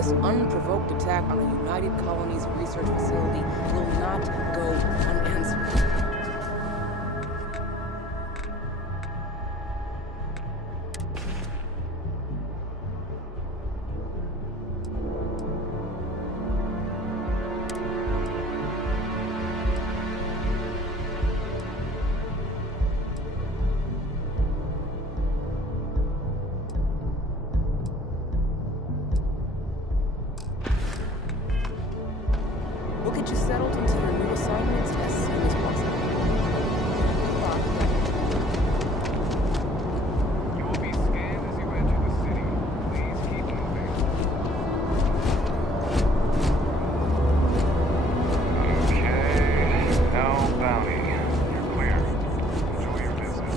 This unprovoked attack on the United Colonies research facility will not go unanswered. We'll get you settled into your new assignments as soon as possible. You will be scanned as you enter the city. Please keep moving. Okay, no bounty. You're clear. Enjoy your visit.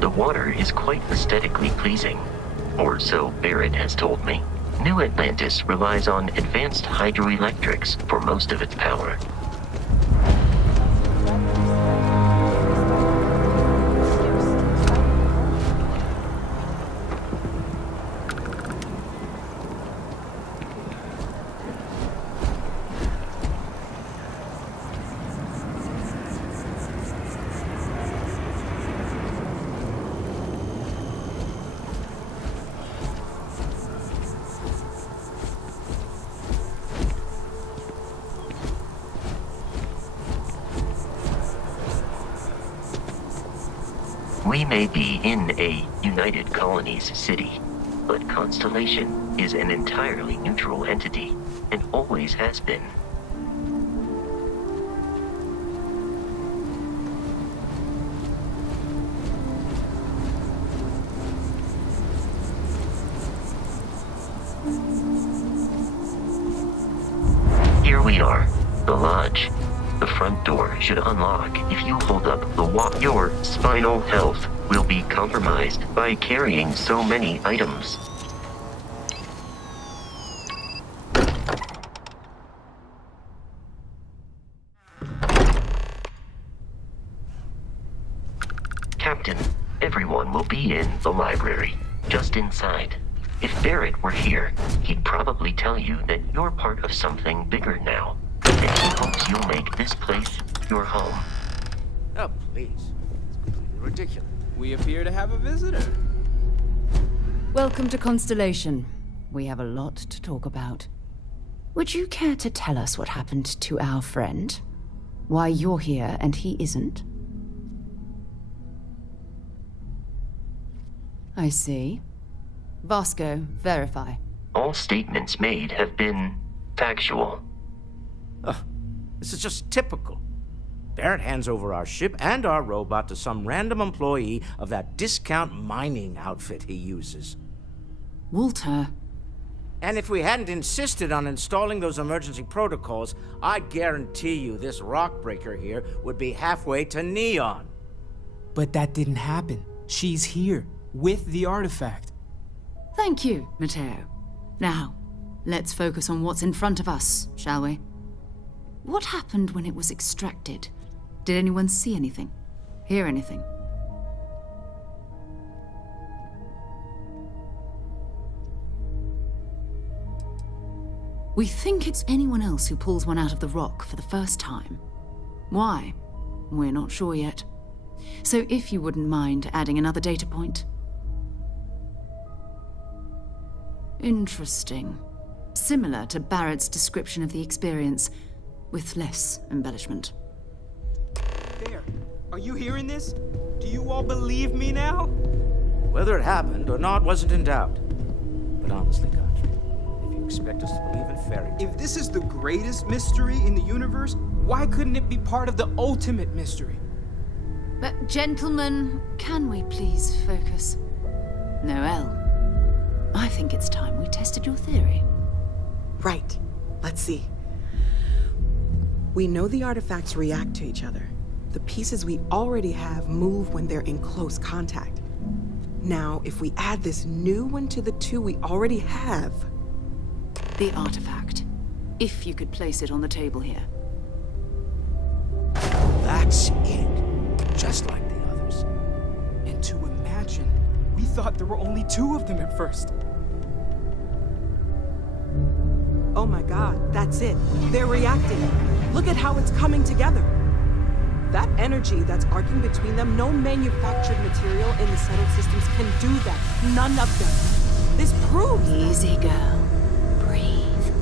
The water is quite aesthetically pleasing, or so Barrett has told me. New Atlantis relies on advanced hydroelectrics for most of its power. We may be in a United Colonies city, but Constellation is an entirely neutral entity, and always has been. Here we are, the lodge. The front door should unlock if you hold up the wall. Your spinal health will be compromised by carrying so many items. Captain, everyone will be in the library, just inside. If Barrett were here, he'd probably tell you that you're part of something bigger now. And he hopes you'll make this place your home. Oh, please. It's completely ridiculous. We appear to have a visitor. Welcome to Constellation. We have a lot to talk about. Would you care to tell us what happened to our friend? Why you're here and he isn't? I see. Vasco, verify. All statements made have been factual. Ugh, this is just typical. Barrett hands over our ship and our robot to some random employee of that discount mining outfit he uses. Walter. And if we hadn't insisted on installing those emergency protocols, I guarantee you this rock breaker here would be halfway to Neon. But that didn't happen. She's here, with the artifact. Thank you, Matteo. Now, let's focus on what's in front of us, shall we? What happened when it was extracted? Did anyone see anything? Hear anything? We think it's anyone else who pulls one out of the rock for the first time. Why? We're not sure yet. So if you wouldn't mind adding another data point. Interesting. Similar to Barrett's description of the experience, with less embellishment. There. Are you hearing this? Do you all believe me now? Whether it happened or not wasn't in doubt. But honestly, Godfrey, if you expect us to believe in fairy tales... If this is the greatest mystery in the universe, why couldn't it be part of the ultimate mystery? But gentlemen, can we please focus? Noelle, I think it's time we tested your theory. Right. Let's see. We know the artifacts react to each other. The pieces we already have move when they're in close contact. Now, if we add this new one to the two we already have... The artifact. If you could place it on the table here. That's it. Just like the others. And to imagine, we thought there were only 2 of them at first. Oh my god, that's it. They're reacting. Look at how it's coming together. That energy that's arcing between them, no manufactured material in the settled systems can do that. None of them. This proves... Easy, girl. Breathe.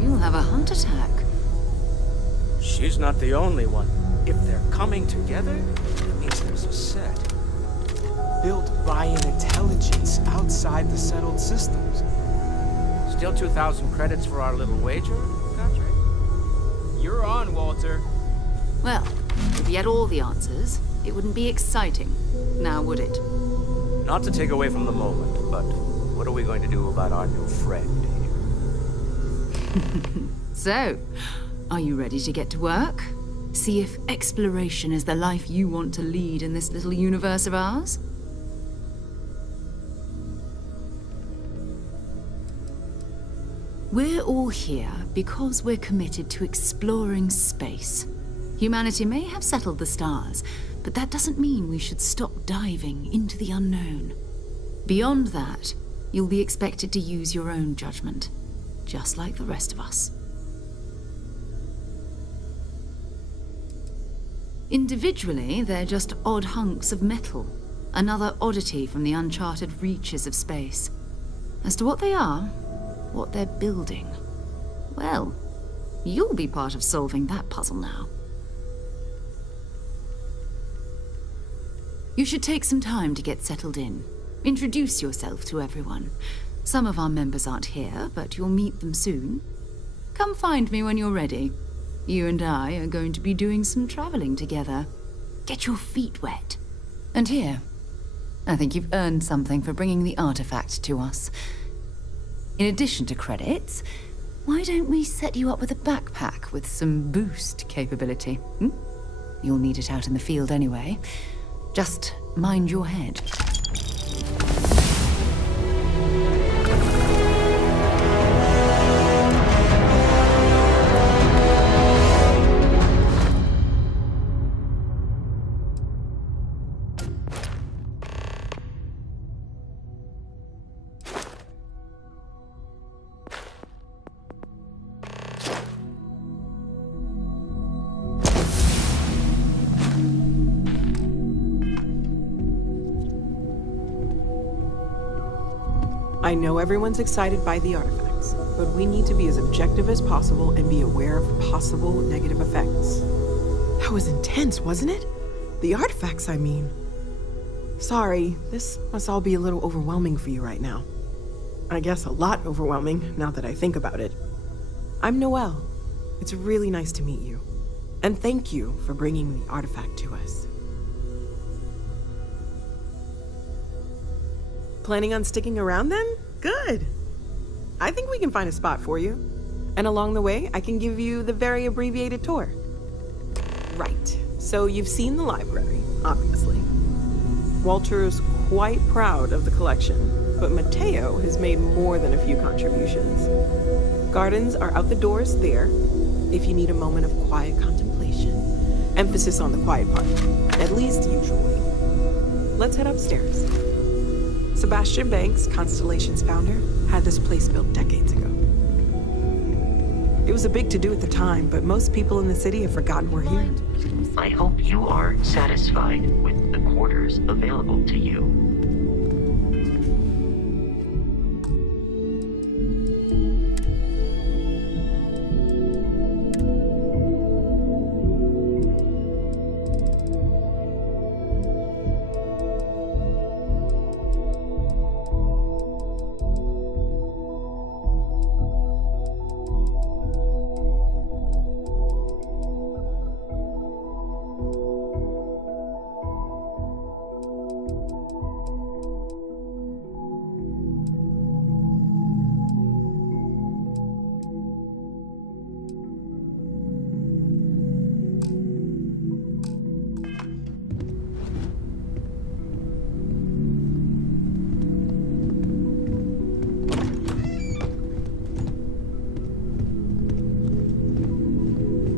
You'll have a heart attack. She's not the only one. If they're coming together, it means there's a set. Built by an intelligence outside the settled systems. Still 2,000 credits for our little wager, Godfrey? You're on, Walter. Well, if you had all the answers, it wouldn't be exciting, now would it? Not to take away from the moment, but what are we going to do about our new friend here? So, are you ready to get to work? See if exploration is the life you want to lead in this little universe of ours? We're all here because we're committed to exploring space. Humanity may have settled the stars, but that doesn't mean we should stop diving into the unknown. Beyond that, you'll be expected to use your own judgment, just like the rest of us. Individually, they're just odd hunks of metal, another oddity from the uncharted reaches of space. As to what they are, what they're building, well, you'll be part of solving that puzzle now. You should take some time to get settled in. Introduce yourself to everyone. Some of our members aren't here, but you'll meet them soon. Come find me when you're ready. You and I are going to be doing some traveling together. Get your feet wet. And here, I think you've earned something for bringing the artifact to us. In addition to credits, why don't we set you up with a backpack with some boost capability? Hmm? You'll need it out in the field anyway. Just mind your head. I know everyone's excited by the artifacts, but we need to be as objective as possible and be aware of possible negative effects. That was intense, wasn't it? The artifacts, I mean. Sorry, this must all be a little overwhelming for you right now. I guess a lot overwhelming, now that I think about it. I'm Noelle. It's really nice to meet you. And thank you for bringing the artifact to us. Planning on sticking around then? Good. I think we can find a spot for you. And along the way, I can give you the very abbreviated tour. Right. So you've seen the library, obviously. Walter's quite proud of the collection, but Mateo has made more than a few contributions. Gardens are out the doors there, if you need a moment of quiet contemplation. Emphasis on the quiet part, at least usually. Let's head upstairs. Sebastian Banks, Constellation's founder, had this place built decades ago. It was a big to-do at the time, but most people in the city have forgotten we're here. I hope you are satisfied with the quarters available to you.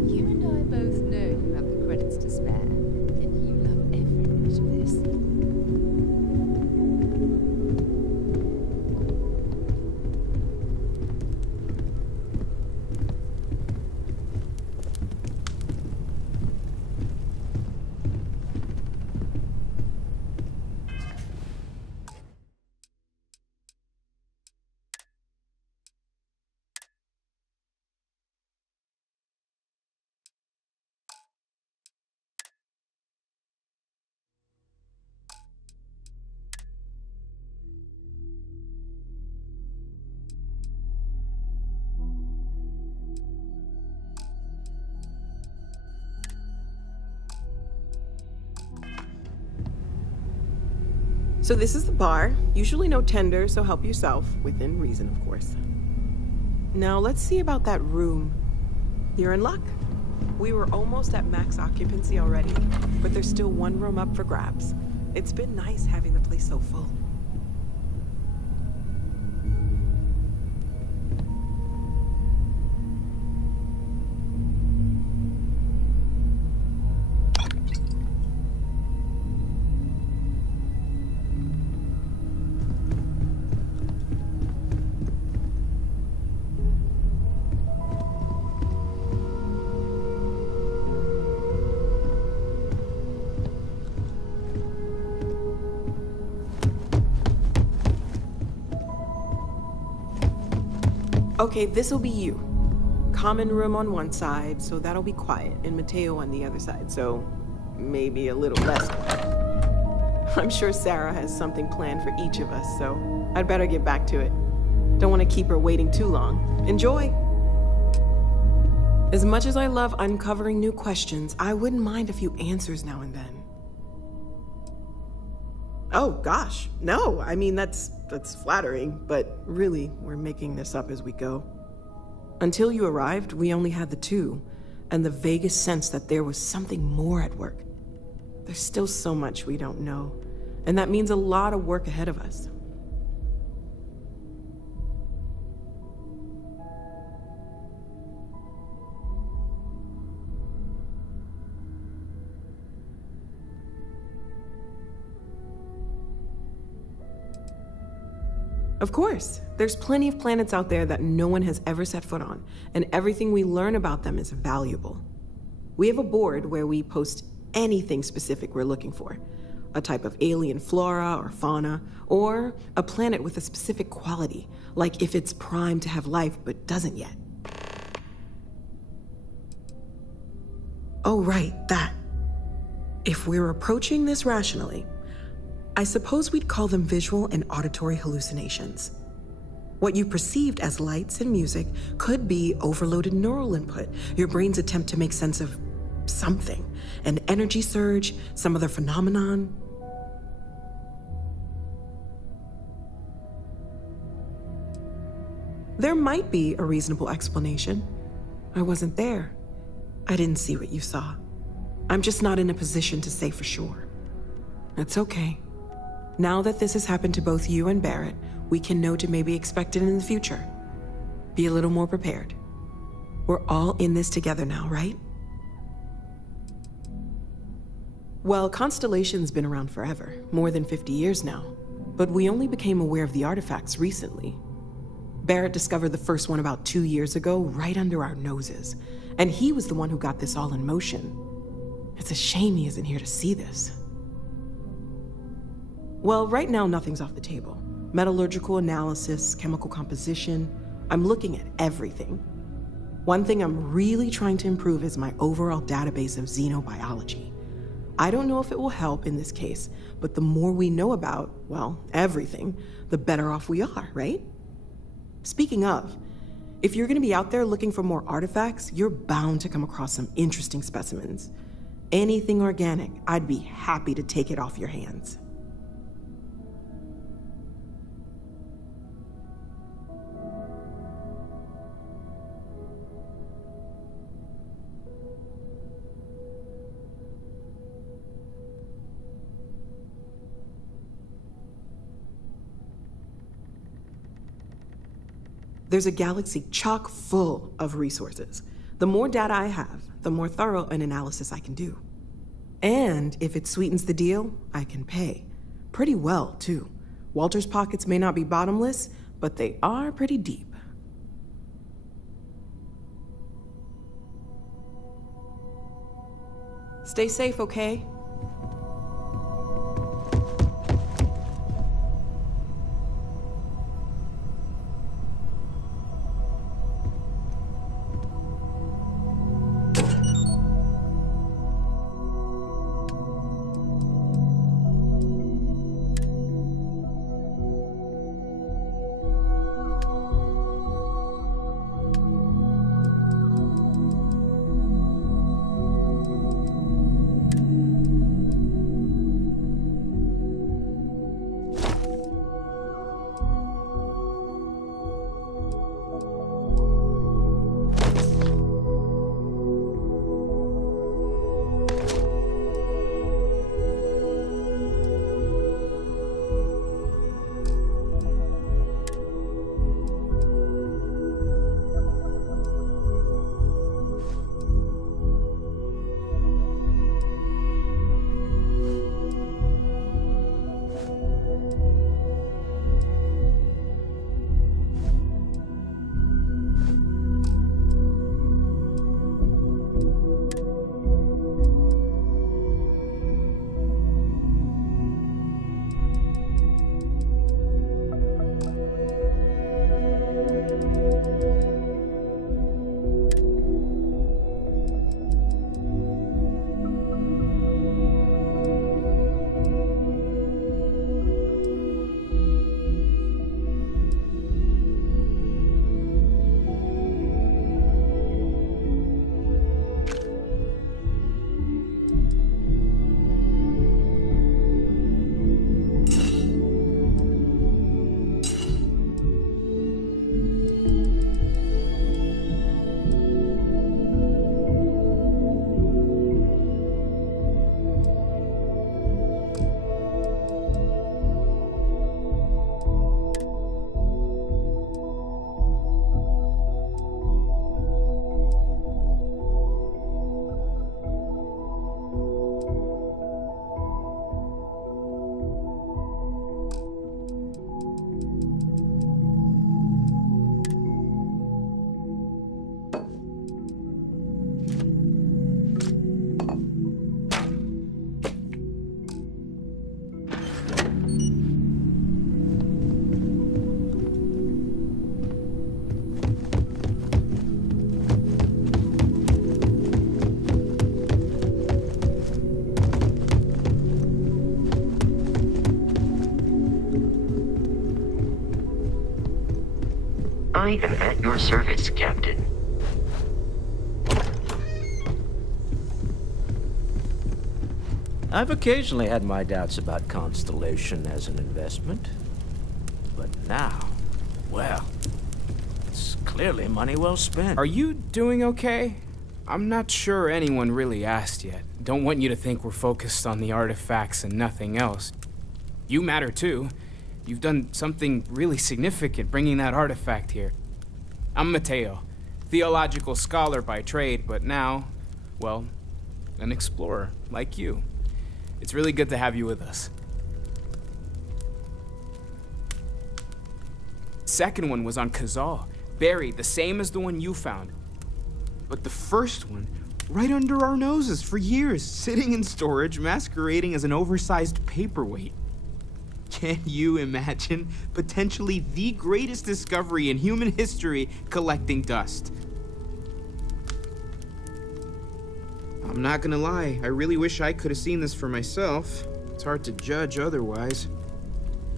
You and I both know you have the credits to spare, and you love every bit of this. So this is the bar. Usually no tender, so help yourself. Within reason, of course. Now let's see about that room. You're in luck. We were almost at max occupancy already, but there's still one room up for grabs. It's been nice having the place so full. Okay, this'll be you. Common room on one side, so that'll be quiet, and Mateo on the other side, so maybe a little less quiet. I'm sure Sarah has something planned for each of us, so I'd better get back to it. Don't want to keep her waiting too long. Enjoy! As much as I love uncovering new questions, I wouldn't mind a few answers now and then. Oh, gosh, no. I mean, that's flattering, but really, we're making this up as we go. Until you arrived, we only had the two, and the vaguest sense that there was something more at work. There's still so much we don't know, and that means a lot of work ahead of us. Of course, there's plenty of planets out there that no one has ever set foot on, and everything we learn about them is valuable. We have a board where we post anything specific we're looking for. A type of alien flora or fauna, or a planet with a specific quality, like if it's primed to have life but doesn't yet. Oh, right, that. If we're approaching this rationally, I suppose we'd call them visual and auditory hallucinations. What you perceived as lights and music could be overloaded neural input, your brain's attempt to make sense of something, an energy surge, some other phenomenon. There might be a reasonable explanation. I wasn't there. I didn't see what you saw. I'm just not in a position to say for sure. It's okay. Now that this has happened to both you and Barrett, we can know to maybe expect it in the future. Be a little more prepared. We're all in this together now, right? Well, Constellation's been around forever, more than 50 years now. But we only became aware of the artifacts recently. Barrett discovered the first one about 2 years ago, right under our noses. And he was the one who got this all in motion. It's a shame he isn't here to see this. Well, right now nothing's off the table. Metallurgical analysis, chemical composition. I'm looking at everything. One thing I'm really trying to improve is my overall database of xenobiology. I don't know if it will help in this case, but the more we know about, well, everything, the better off we are, right? Speaking of, if you're gonna be out there looking for more artifacts, you're bound to come across some interesting specimens. Anything organic, I'd be happy to take it off your hands. There's a galaxy chock full of resources. The more data I have, the more thorough an analysis I can do. And if it sweetens the deal, I can pay. Pretty well, too. Walter's pockets may not be bottomless, but they are pretty deep. Stay safe, okay? I am at your service, Captain. I've occasionally had my doubts about Constellation as an investment. But now, well, it's clearly money well spent. Are you doing okay? I'm not sure anyone really asked yet. Don't want you to think we're focused on the artifacts and nothing else. You matter too. You've done something really significant bringing that artifact here. I'm Mateo, theological scholar by trade, but now, well, an explorer like you. It's really good to have you with us. Second one was on Kazal, buried, the same as the one you found. But the first one, right under our noses for years, sitting in storage, masquerading as an oversized paperweight. Can you imagine potentially the greatest discovery in human history collecting dust? I'm not gonna lie, I really wish I could have seen this for myself. It's hard to judge otherwise.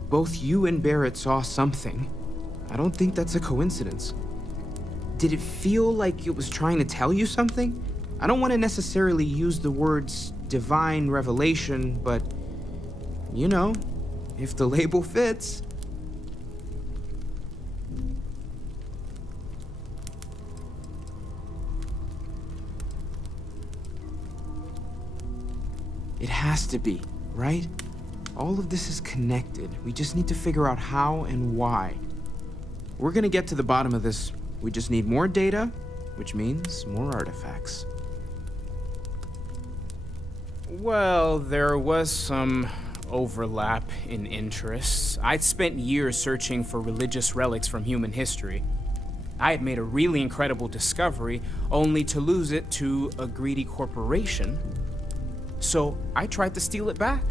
Both you and Barrett saw something. I don't think that's a coincidence. Did it feel like it was trying to tell you something? I don't want to necessarily use the words divine revelation, but you know, if the label fits. It has to be, right? All of this is connected. We just need to figure out how and why. We're gonna get to the bottom of this. We just need more data, which means more artifacts. Well, there was some overlap in interests. I'd spent years searching for religious relics from human history. I had made a really incredible discovery, only to lose it to a greedy corporation. So I tried to steal it back.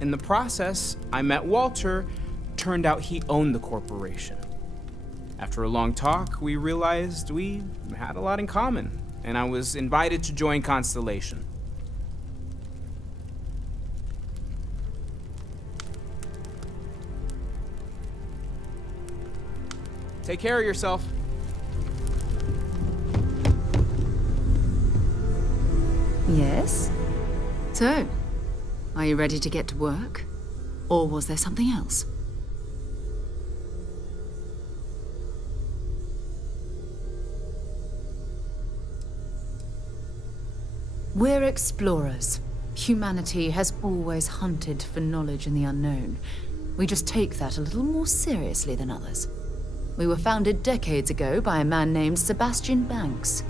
In the process, I met Walter. Turned out he owned the corporation. After a long talk, we realized we had a lot in common, and I was invited to join Constellation. Take care of yourself. Yes? So, are you ready to get to work? Or was there something else? We're explorers. Humanity has always hunted for knowledge in the unknown. We just take that a little more seriously than others. We were founded decades ago by a man named Sebastian Banks.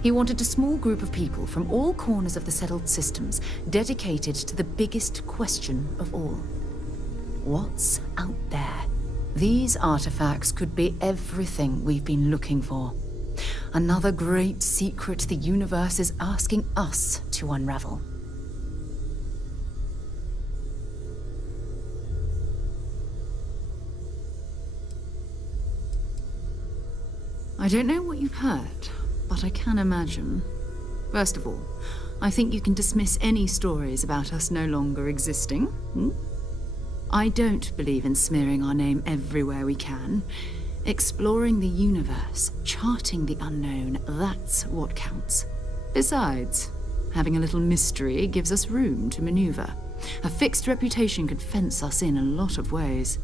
He wanted a small group of people from all corners of the settled systems dedicated to the biggest question of all. What's out there? These artifacts could be everything we've been looking for. Another great secret the universe is asking us to unravel. I don't know what you've heard, but I can imagine. First of all, I think you can dismiss any stories about us no longer existing. I don't believe in smearing our name everywhere we can. Exploring the universe, charting the unknown, that's what counts. Besides, having a little mystery gives us room to maneuver. A fixed reputation could fence us in a lot of ways.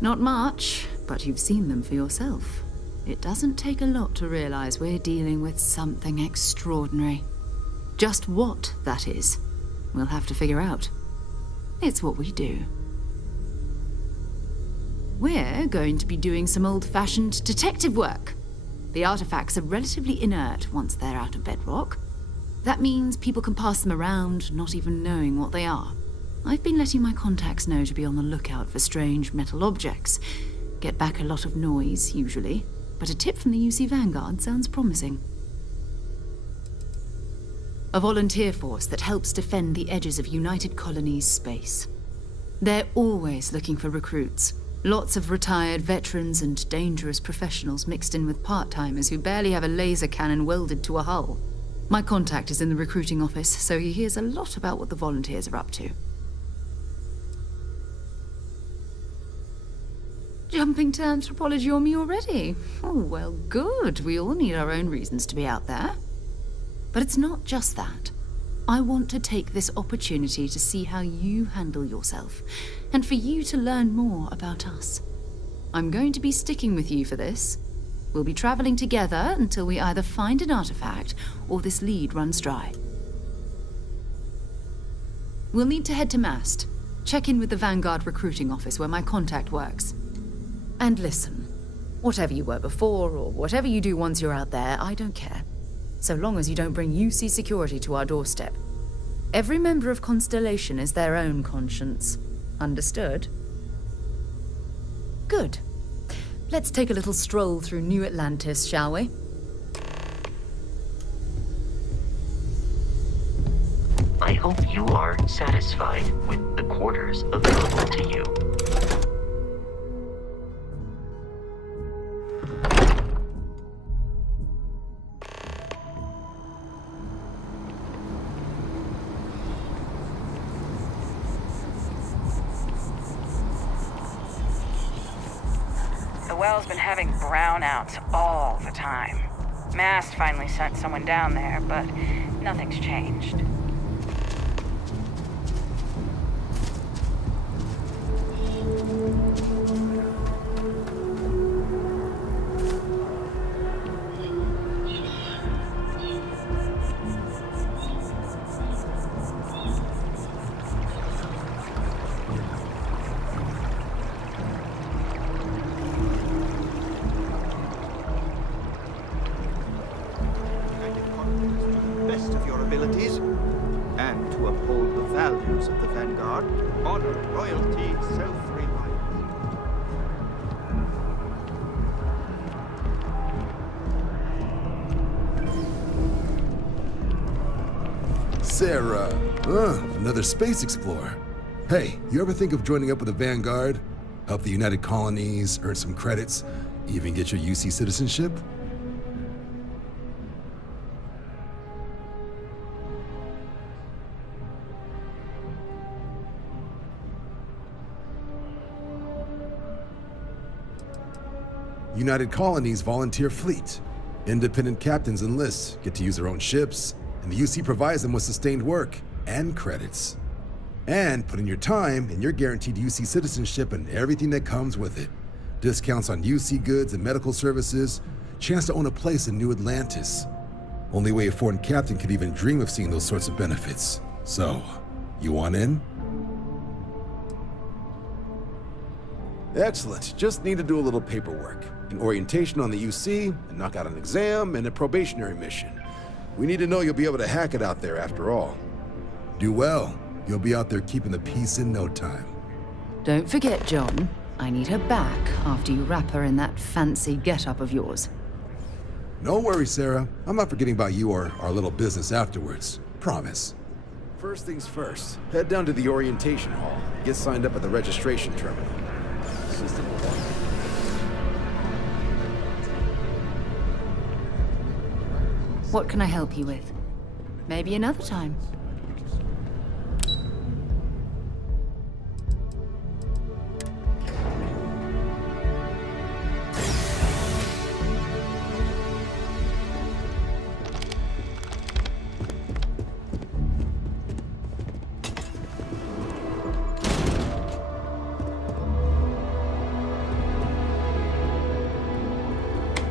Not much, but you've seen them for yourself. It doesn't take a lot to realize we're dealing with something extraordinary. Just what that is, we'll have to figure out. It's what we do. We're going to be doing some old-fashioned detective work. The artifacts are relatively inert once they're out of bedrock. That means people can pass them around, not even knowing what they are. I've been letting my contacts know to be on the lookout for strange metal objects. Get back a lot of noise, usually, but a tip from the UC Vanguard sounds promising. A volunteer force that helps defend the edges of United Colonies space. They're always looking for recruits. Lots of retired veterans and dangerous professionals mixed in with part-timers who barely have a laser cannon welded to a hull. My contact is in the recruiting office, so he hears a lot about what the volunteers are up to. Jumping to anthropology on me already? Oh, well, good. We all need our own reasons to be out there. But it's not just that. I want to take this opportunity to see how you handle yourself, and for you to learn more about us. I'm going to be sticking with you for this. We'll be traveling together until we either find an artifact or this lead runs dry. We'll need to head to Mast. Check in with the Vanguard recruiting office where my contact works. And listen, whatever you were before or whatever you do once you're out there, I don't care. So long as you don't bring UC security to our doorstep. Every member of Constellation is their own conscience. Understood? Good. Let's take a little stroll through New Atlantis, shall we? you are satisfied with the quarters available to you. The well's been having brownouts all the time. Mast finally sent someone down there, but nothing's changed. Best of your abilities, and to uphold the values of the Vanguard: honor, loyalty, self-reliance. Sarah, another space explorer. Hey, you ever think of joining up with the Vanguard? Help the United Colonies, earn some credits, even get your UC citizenship? United Colonies volunteer fleet. Independent captains enlist, get to use their own ships, and the UC provides them with sustained work and credits. And put in your time, and you're guaranteed UC citizenship and everything that comes with it. Discounts on UC goods and medical services, chance to own a place in New Atlantis. Only way a foreign captain could even dream of seeing those sorts of benefits. So, you want in? Excellent. Just need to do a little paperwork. An orientation on the UC, and knock out an exam, and a probationary mission. We need to know you'll be able to hack it out there after all. Do well. You'll be out there keeping the peace in no time. Don't forget, John. I need her back after you wrap her in that fancy get-up of yours. No worries, Sarah. I'm not forgetting about you or our little business afterwards. Promise. First things first, head down to the orientation hall. Get signed up at the registration terminal. What can I help you with? Maybe another time.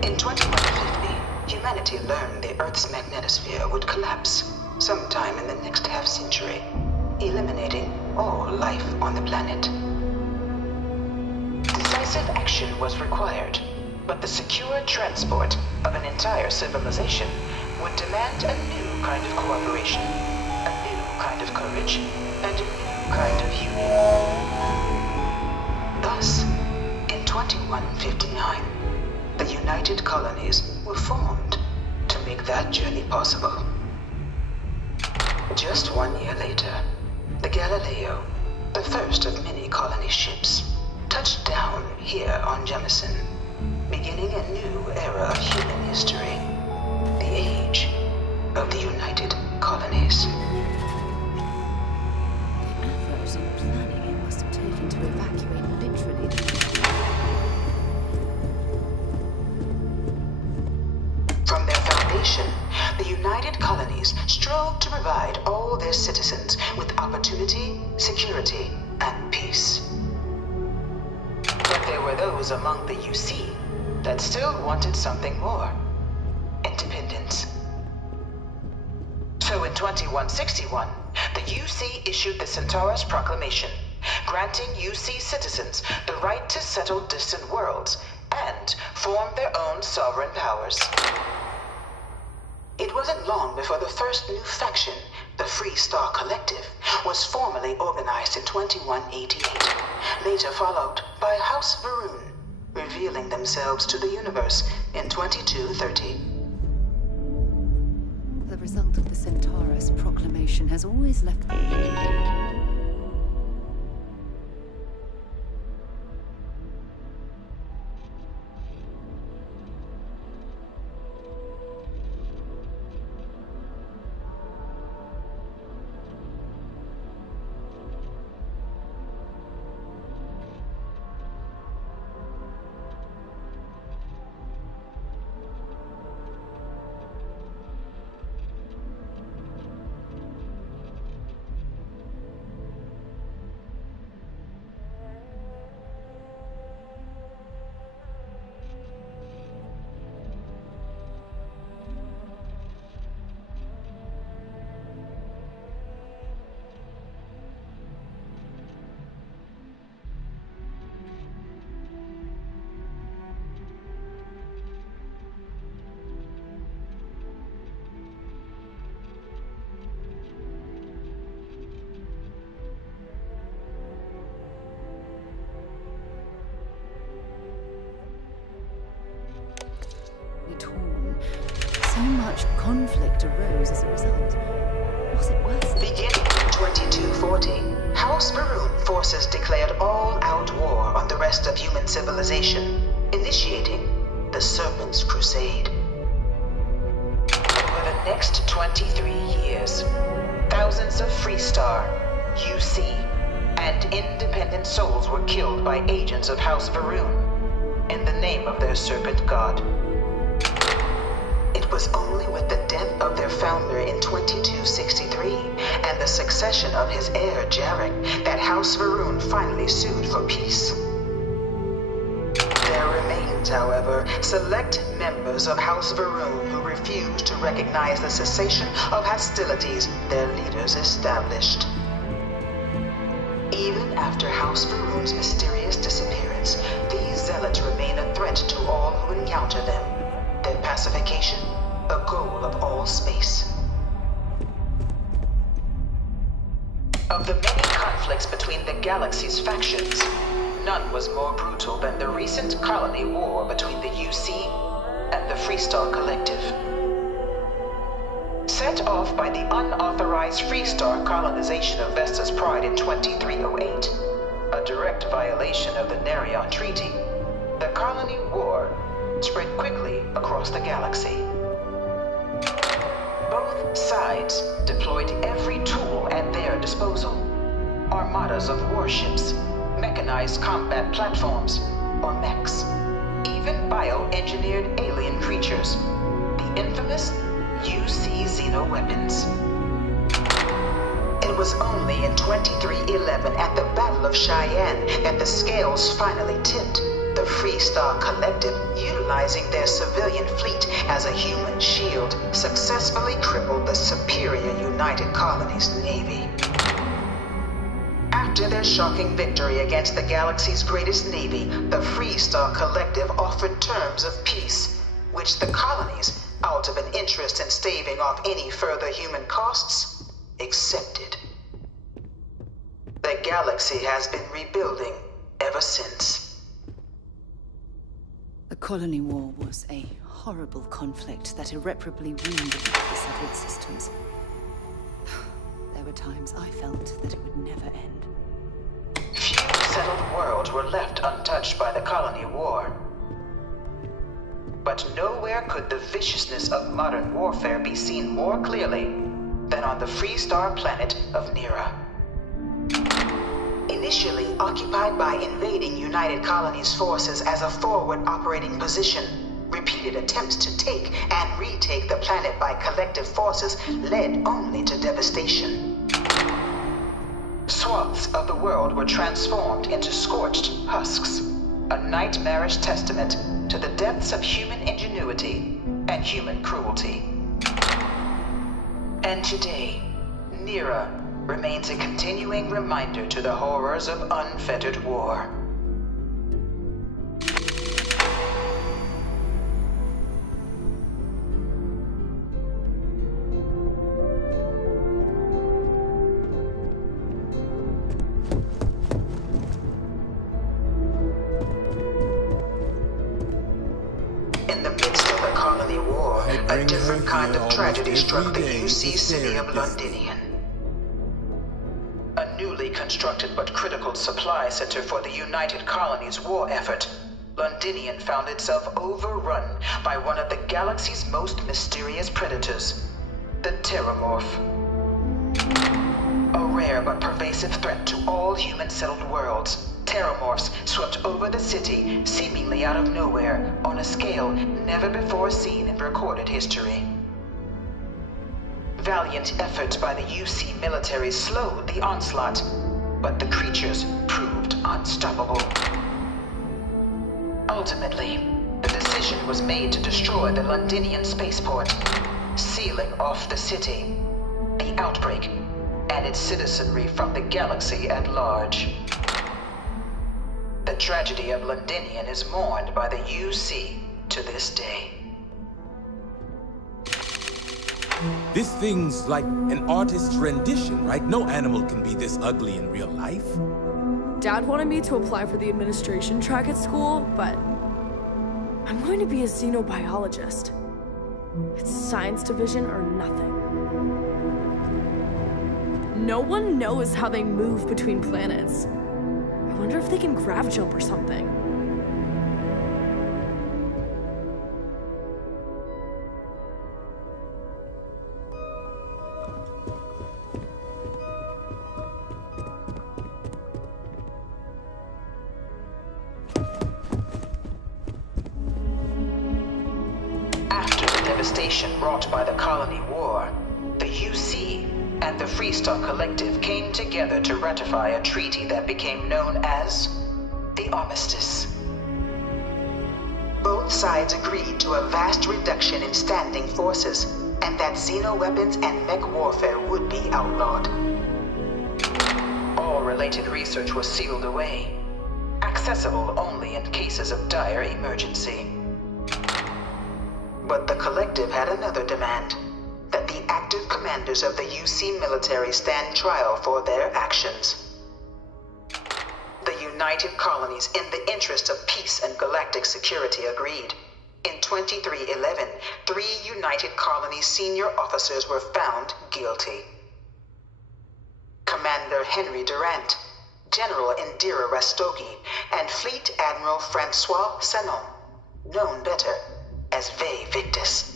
In 2150, humanity learned the Earth's magnetosphere would collapse sometime in the next half-century, eliminating all life on the planet. Decisive action was required, but the secure transport of an entire civilization would demand a new kind of cooperation, a new kind of courage, and a new kind of union. Thus, in 2159, the United Colonies were formed to make that journey possible. Just 1 year later, the Galileo, the first of many colony ships, touched down here on Jemison, beginning a new era of human history, the age of the United Colonies. The effort and planning it must have taken to evacuate literally From their foundation, the United Colonies strove to provide all their citizens with opportunity, security, and peace. But there were those among the UC that still wanted something more: independence. So in 2161, the UC issued the Centaurus Proclamation, granting UC citizens the right to settle distant worlds and form their own sovereign powers. It wasn't long before the first new faction, the Free Star Collective, was formally organized in 2188, later followed by House Varun, revealing themselves to the universe in 2230. the result of the Centaurus proclamation has always left... torn. So much conflict arose as a result. Was it worth it? Beginning in 2240, House Varun forces declared all-out war on the rest of human civilization, initiating the Serpent's Crusade. Over the next 23 years, thousands of Freestar, UC, and independent souls were killed by agents of House Varun in the name of their serpent god. It was only with the death of their founder in 2263 and the succession of his heir, Jarek, that House Varun finally sued for peace. There remains, however, select members of House Varun who refuse to recognize the cessation of hostilities their leaders established. Even after House Varun's mysterious disappearance, these zealots remain a threat to all who encounter them. Their pacification, a goal of all space. Of the many conflicts between the galaxy's factions, none was more brutal than the recent colony war between the UC and the Freestar Collective. Set off by the unauthorized Freestar colonization of Vesta's Pride in 2308, a direct violation of the Nerion Treaty, the colony war spread quickly across the galaxy. Both sides deployed every tool at their disposal. Armadas of warships, mechanized combat platforms, or mechs, even bioengineered alien creatures, the infamous UC xenoweapons. It was only in 2311 at the Battle of Cheyenne that the scales finally tipped. The Freestar Collective, utilizing their civilian fleet as a human shield, successfully crippled the superior United Colonies Navy. After their shocking victory against the galaxy's greatest navy, the Freestar Collective offered terms of peace, which the colonies, out of an interest in staving off any further human costs, accepted. The galaxy has been rebuilding ever since. The colony war was a horrible conflict that irreparably wounded the settled systems. There were times I felt that it would never end. Few settled worlds were left untouched by the colony war. But nowhere could the viciousness of modern warfare be seen more clearly than on the Freestar planet of Nera. Initially occupied by invading United Colonies forces as a forward operating position, repeated attempts to take and retake the planet by collective forces led only to devastation. Swaths of the world were transformed into scorched husks, a nightmarish testament to the depths of human ingenuity and human cruelty. And today, Nera remains a continuing reminder to the horrors of unfettered war. In the midst of the colony Colony War, I a bring different her kind here of tragedy almost struck the every day UC to city stare of at this Londinian. A newly constructed but critical supply center for the United Colony's war effort, Londinian found itself overrun by one of the galaxy's most mysterious predators, the Terramorph. A rare but pervasive threat to all human-settled worlds, Terramorphs swept over the city, seemingly out of nowhere, on a scale never before seen in recorded history. Valiant efforts by the UC military slowed the onslaught, but the creatures proved unstoppable. Ultimately, the decision was made to destroy the Londinian spaceport, sealing off the city, the outbreak, and its citizenry from the galaxy at large. The tragedy of Londinian is mourned by the UC to this day. This thing's like an artist's rendition, right? No animal can be this ugly in real life. Dad wanted me to apply for the administration track at school, but I'm going to be a xenobiologist. It's science division or nothing. No one knows how they move between planets. I wonder if they can grav jump or something. After the devastation wrought by the Colony War, the UC and the Freestar Collective came together to ratify a treaty that became known as the Armistice. Both sides agreed to a vast reduction in standing forces, and that xeno-weapons and mech warfare would be outlawed. All related research was sealed away, accessible only in cases of dire emergency. But the Collective had another demand, that the active commanders of the UC military stand trial for their actions. The United Colonies, in the interest of peace and galactic security, agreed. In 2311, 3 United Colonies senior officers were found guilty. Commander Henry Durant, General Indira Rastogi, and Fleet Admiral Francois Sanon, known better as Ve Victus.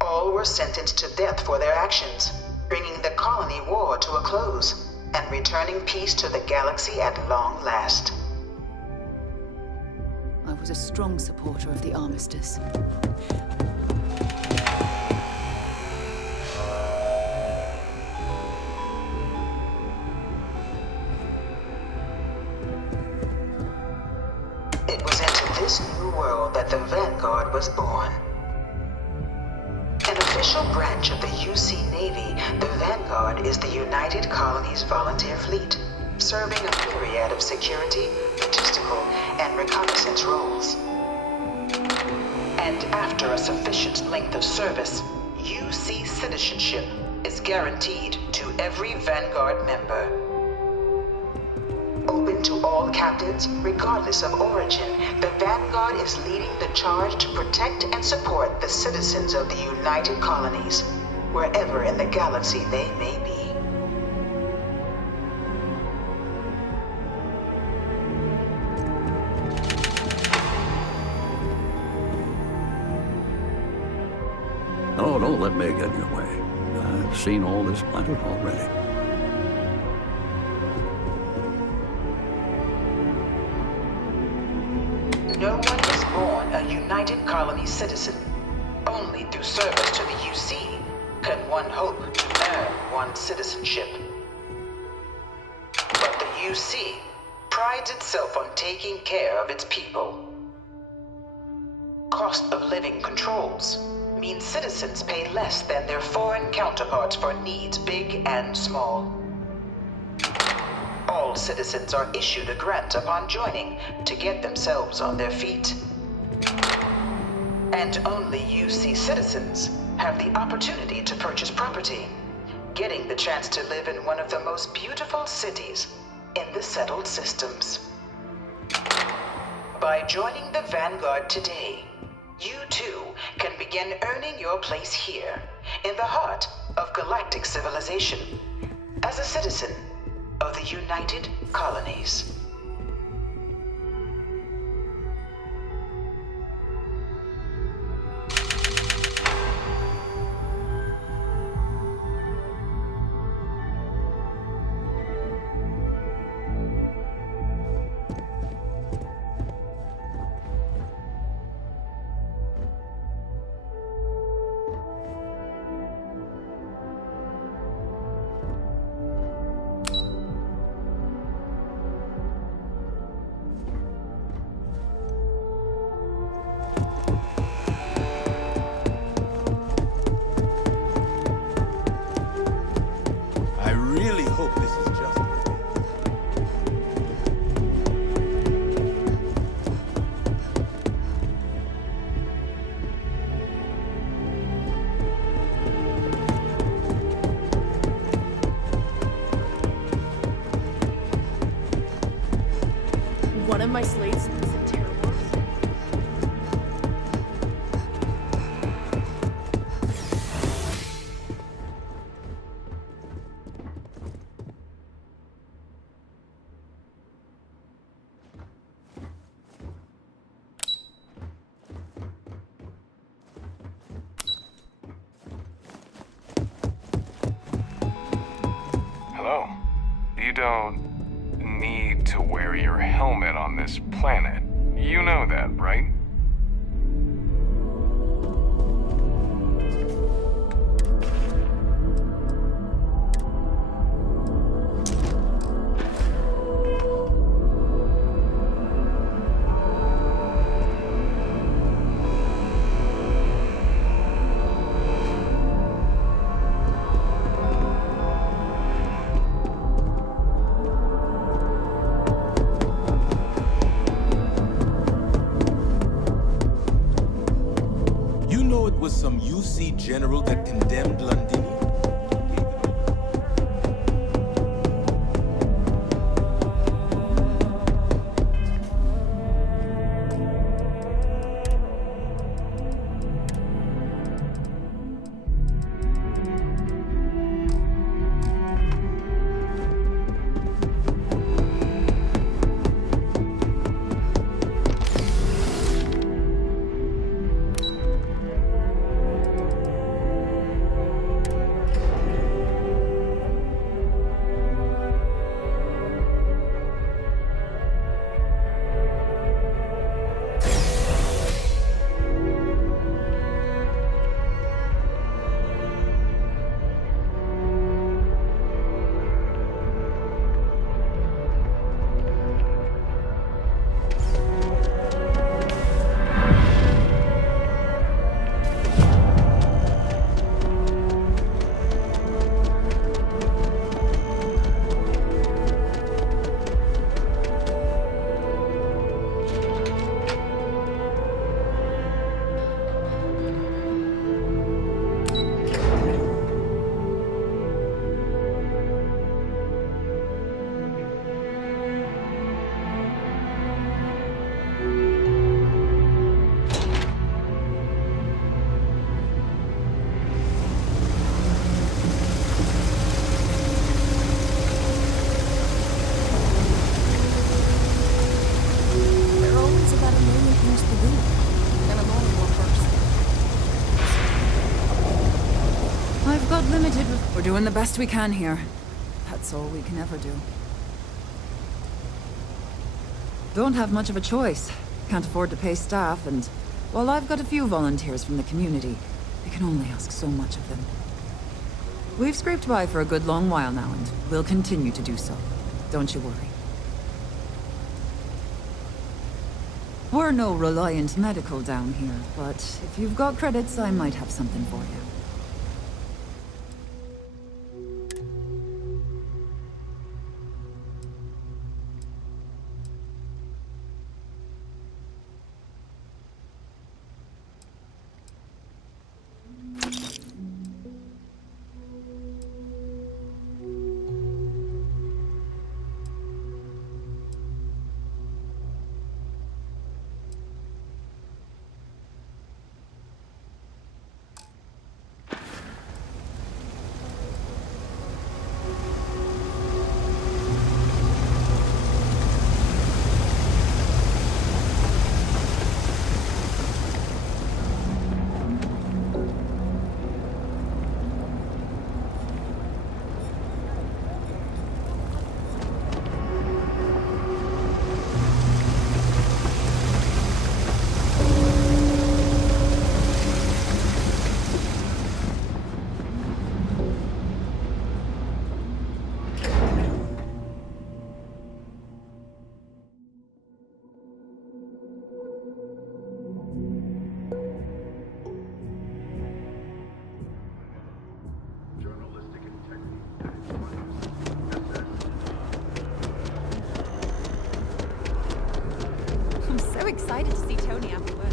All were sentenced to death for their actions, bringing the colony war to a close and returning peace to the galaxy at long last. I was a strong supporter of the armistice. It was into this new world that the Vanguard was born. An official branch of the UC Navy, the Vanguard is the United Colonies Volunteer Fleet, serving a myriad of security, logistical, and reconnaissance roles. And after a sufficient length of service, UC citizenship is guaranteed to every Vanguard member. Open to all captains, regardless of origin, the Vanguard is leading the charge to protect and support the citizens of the United Colonies, wherever in the galaxy they may be. Oh, don't let me get in your way. I've seen all this planet already. No one is born a United Colonies citizen. Only through service to the UC can one hope to earn one's citizenship. But the UC prides itself on taking care of its people. Cost of living controls mean citizens pay less than their foreign counterparts for needs big and small. All citizens are issued a grant upon joining to get themselves on their feet. And only UC citizens have the opportunity to purchase property, getting the chance to live in one of the most beautiful cities in the settled systems. By joining the Vanguard today, you too can begin earning your place here, in the heart of galactic civilization, as a citizen of the United Colonies. I really hope this is just... One of my slates isn't terrible. Hello? You don't need to wear your helmet on this planet. You know that, right? You know it was some UC general that condemned Londini? There are always about a million things to do, and I'm only one person. I've got limited... We're doing the best we can here. That's all we can ever do. Don't have much of a choice. Can't afford to pay staff, and while I've got a few volunteers from the community, I can only ask so much of them. We've scraped by for a good long while now, and we'll continue to do so. Don't you worry. We're no Reliant Medical down here, but if you've got credits, I might have something for you. excited to see Tony after work.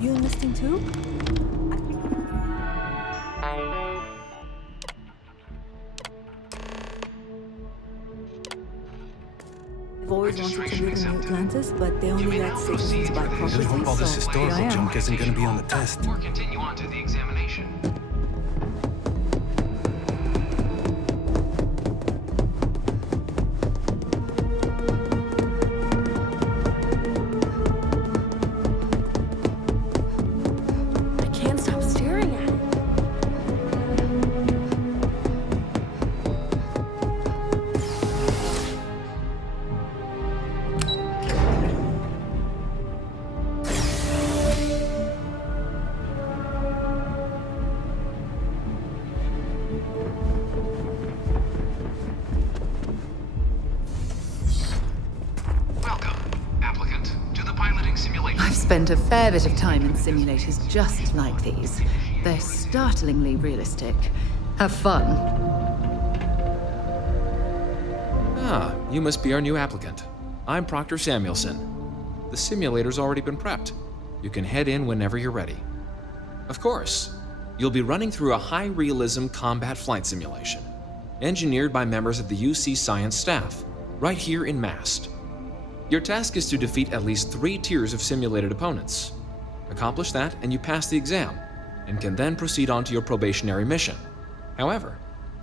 You enlisting too? I've always wanted to live in Atlantis, but they only let citizens buy property, Just hope all this so historical here I am. junk isn't going to be on the test. Or continue on to the examination. I can't stop staring at it. I've spent a fair bit of time in simulators just like these. They're startlingly realistic. Have fun. Ah, you must be our new applicant. I'm Proctor Samuelson. The simulator's already been prepped. You can head in whenever you're ready. Of course, you'll be running through a high-realism combat flight simulation, engineered by members of the UC science staff, right here in Mast. Your task is to defeat at least 3 tiers of simulated opponents. Accomplish that and you pass the exam, and can then proceed on to your probationary mission. However,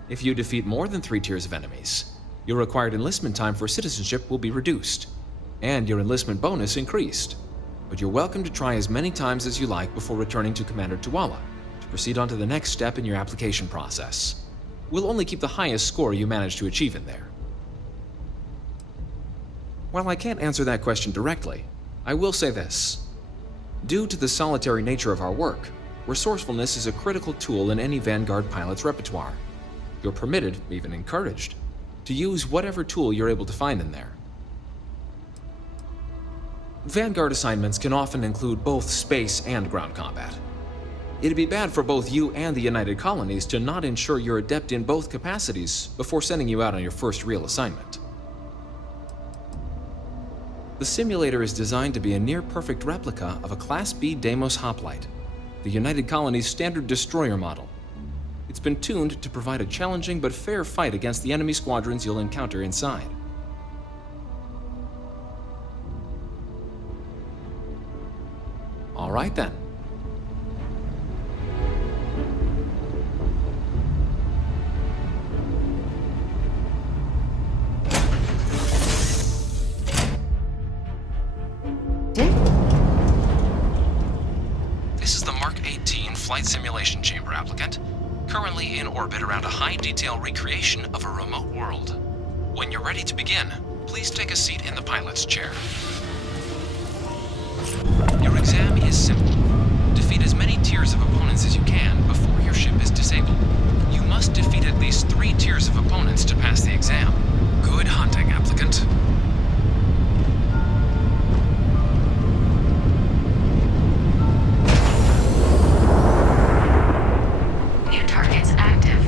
if you defeat more than 3 tiers of enemies, your required enlistment time for citizenship will be reduced, and your enlistment bonus increased. But you're welcome to try as many times as you like before returning to Commander Tuala to proceed on to the next step in your application process. We'll only keep the highest score you manage to achieve in there. While I can't answer that question directly, I will say this. Due to the solitary nature of our work, resourcefulness is a critical tool in any Vanguard pilot's repertoire. You're permitted, even encouraged, to use whatever tool you're able to find in there. Vanguard assignments can often include both space and ground combat. It'd be bad for both you and the United Colonies to not ensure you're adept in both capacities before sending you out on your first real assignment. The simulator is designed to be a near-perfect replica of a Class B Deimos hoplite, the United Colony's standard destroyer model. It's been tuned to provide a challenging but fair fight against the enemy squadrons you'll encounter inside. All right then. This is the Mark 18 Flight Simulation Chamber applicant, currently in orbit around a high-detail recreation of a remote world. When you're ready to begin, please take a seat in the pilot's chair. Your exam is simple. Defeat as many tiers of opponents as you can before your ship is disabled. You must defeat at least 3 tiers of opponents to pass the exam. Good hunting, applicant. New targets active.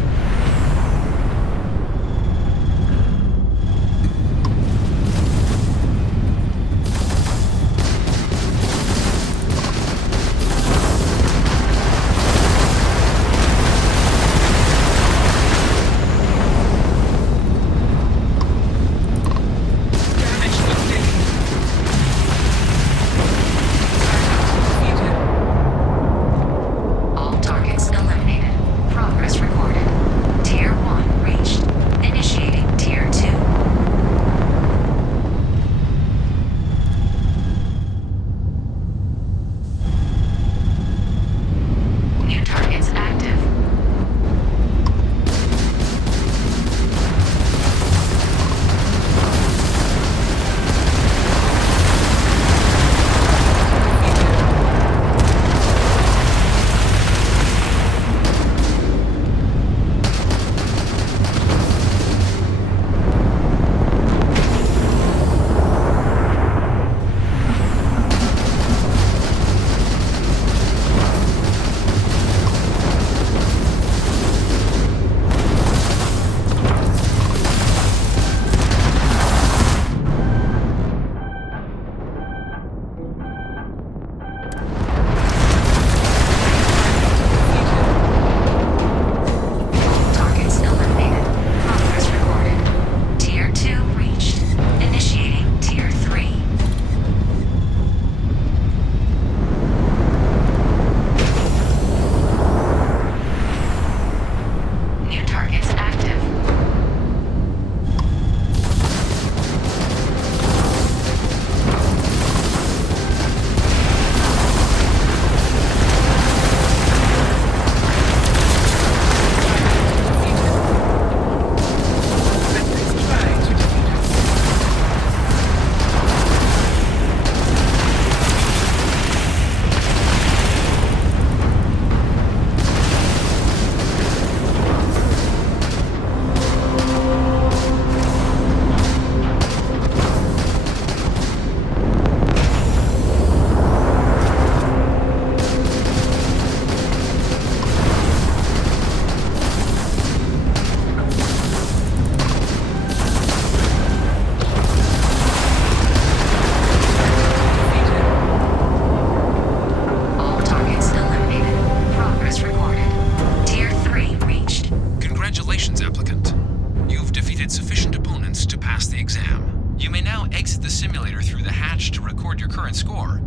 score,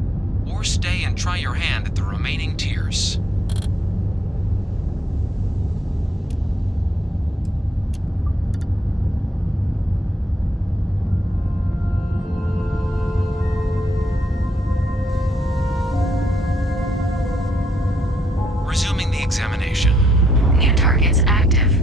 or stay and try your hand at the remaining tiers. Resuming the examination. New targets active.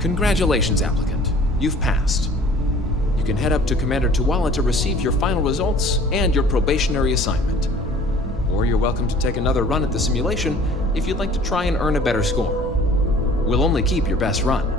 Congratulations, applicant. You've passed. You can head up to Commander Tuwala to receive your final results and your probationary assignment. Or you're welcome to take another run at the simulation if you'd like to try and earn a better score. We'll only keep your best run.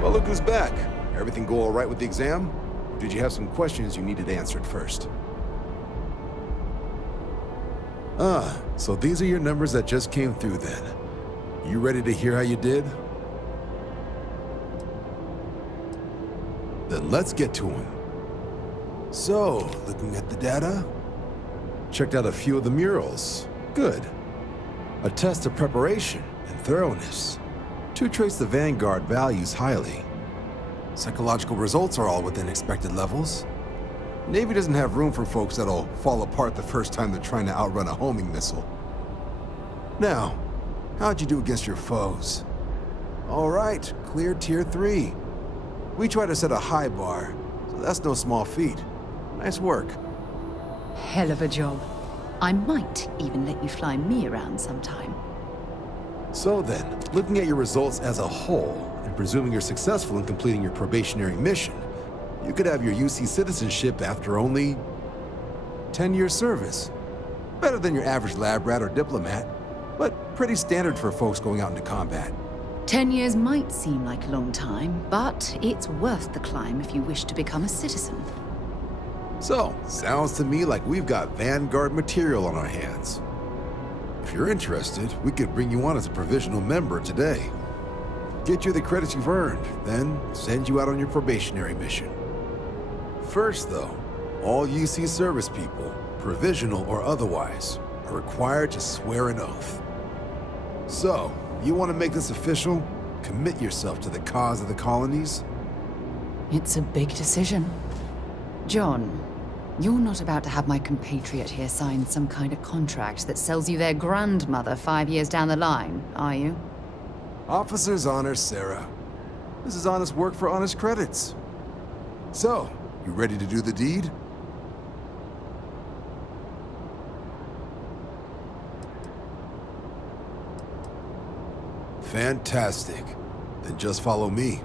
Well, look who's back. Everything go all right with the exam? Or did you have some questions you needed answered first? So these are your numbers that just came through then. You ready to hear how you did? Then let's get to them. So, looking at the data, checked out a few of the murals. Good. A test of preparation and thoroughness. Two traits the Vanguard values highly. Psychological results are all within expected levels. Navy doesn't have room for folks that'll fall apart the first time they're trying to outrun a homing missile. Now, how'd you do against your foes? All right, clear Tier 3. We try to set a high bar, so that's no small feat. Nice work. Hell of a job. I might even let you fly me around sometime. So then, looking at your results as a whole, and presuming you're successful in completing your probationary mission, you could have your UC citizenship after only 10 years service. Better than your average lab rat or diplomat, but pretty standard for folks going out into combat. 10 years might seem like a long time, but it's worth the climb if you wish to become a citizen. So, sounds to me like we've got Vanguard material on our hands. If you're interested, we could bring you on as a provisional member today. Get you the credits you've earned, then send you out on your probationary mission. First, though, all UC service people, provisional or otherwise, are required to swear an oath. So, you want to make this official? Commit yourself to the cause of the colonies? It's a big decision. John, you're not about to have my compatriot here sign some kind of contract that sells you their grandmother 5 years down the line, are you? Officer's honor, Sarah. This is honest work for honest credits. So, you ready to do the deed? Fantastic. Then just follow me.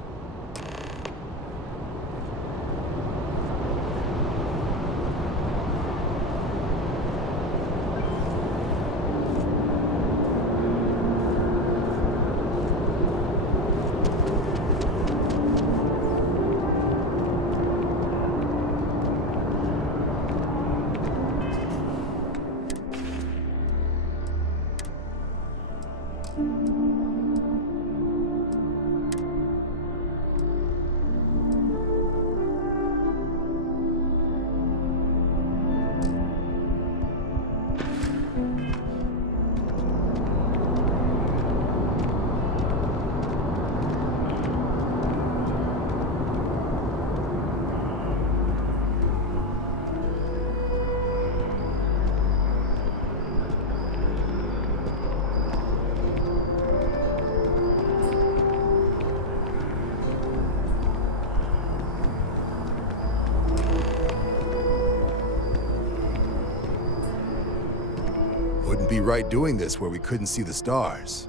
Wouldn't be right doing this where we couldn't see the stars.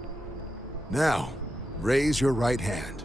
Now, raise your right hand.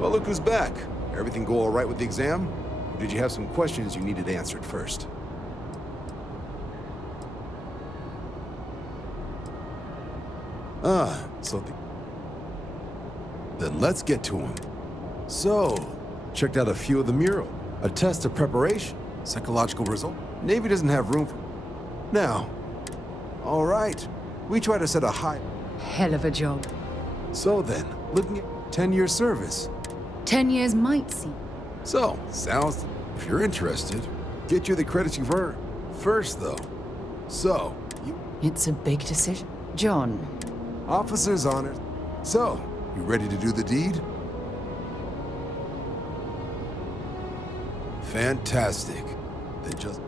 Well, look who's back. Everything go all right with the exam? Or did you have some questions you needed answered first? Then let's get to him. So, checked out a few of the mural. A test of preparation. Psychological result. Navy doesn't have room for... Now, all right. We try to set a high... Hell of a job. So then, looking at 10-year service. 10 years might seem... So, sounds... If you're interested, get you the credits you've earned. First, though. So, It's a big decision. John. Officer's honored. So, you ready to do the deed? Fantastic. Then just...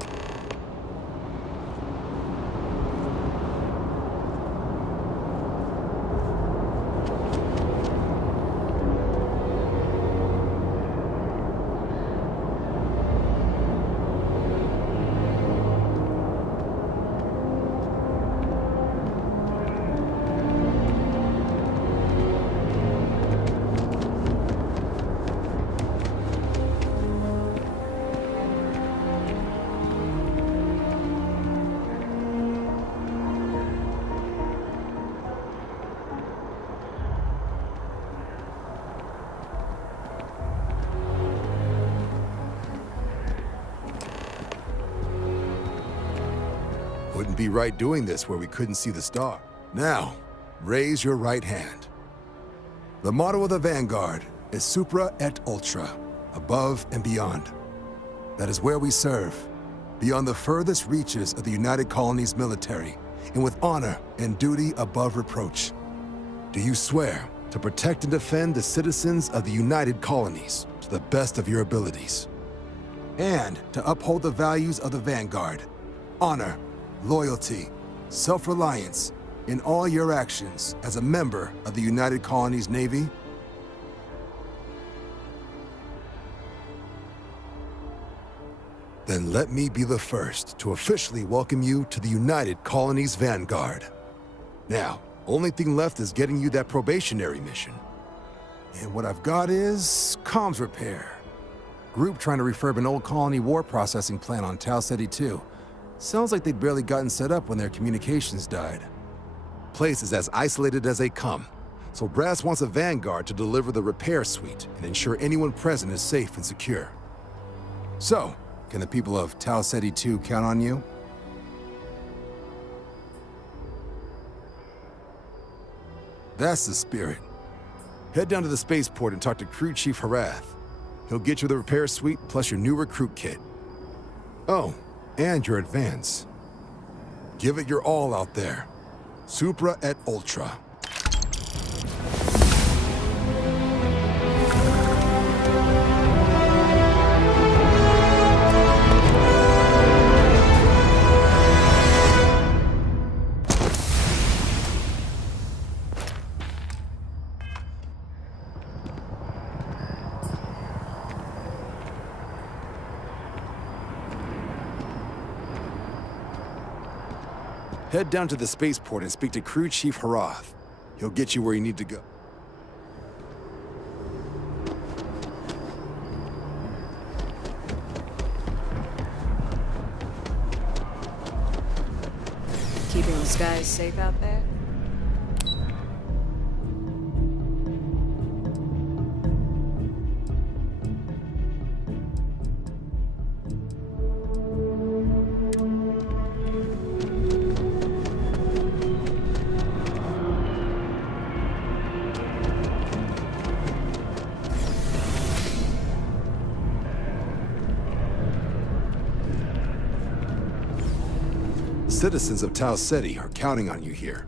Wouldn't be right doing this where we couldn't see the star. Now, raise your right hand. The motto of the Vanguard is Supra et Ultra, above and beyond. That is where we serve, beyond the furthest reaches of the United Colonies military, and with honor and duty above reproach. Do you swear to protect and defend the citizens of the United Colonies to the best of your abilities? And to uphold the values of the Vanguard, honor, loyalty, self-reliance in all your actions as a member of the United Colonies Navy? Then let me be the first to officially welcome you to the United Colonies Vanguard. Now, only thing left is getting you that probationary mission. And what I've got is comms repair. Group trying to refurb an old colony war processing plant on Tau Ceti 2. Sounds like they'd barely gotten set up when their communications died. Place is as isolated as they come, so Brass wants a Vanguard to deliver the repair suite and ensure anyone present is safe and secure. So, can the people of Tau Ceti 2 count on you? That's the spirit. Head down to the spaceport and talk to Crew Chief Harath. He'll get you the repair suite plus your new recruit kit. Oh, and your advance. Give it your all out there. Supra et Ultra. Head down to the spaceport and speak to Crew Chief Harath. He'll get you where you need to go. Keeping the skies safe out there? Citizens of Tau Ceti are counting on you here.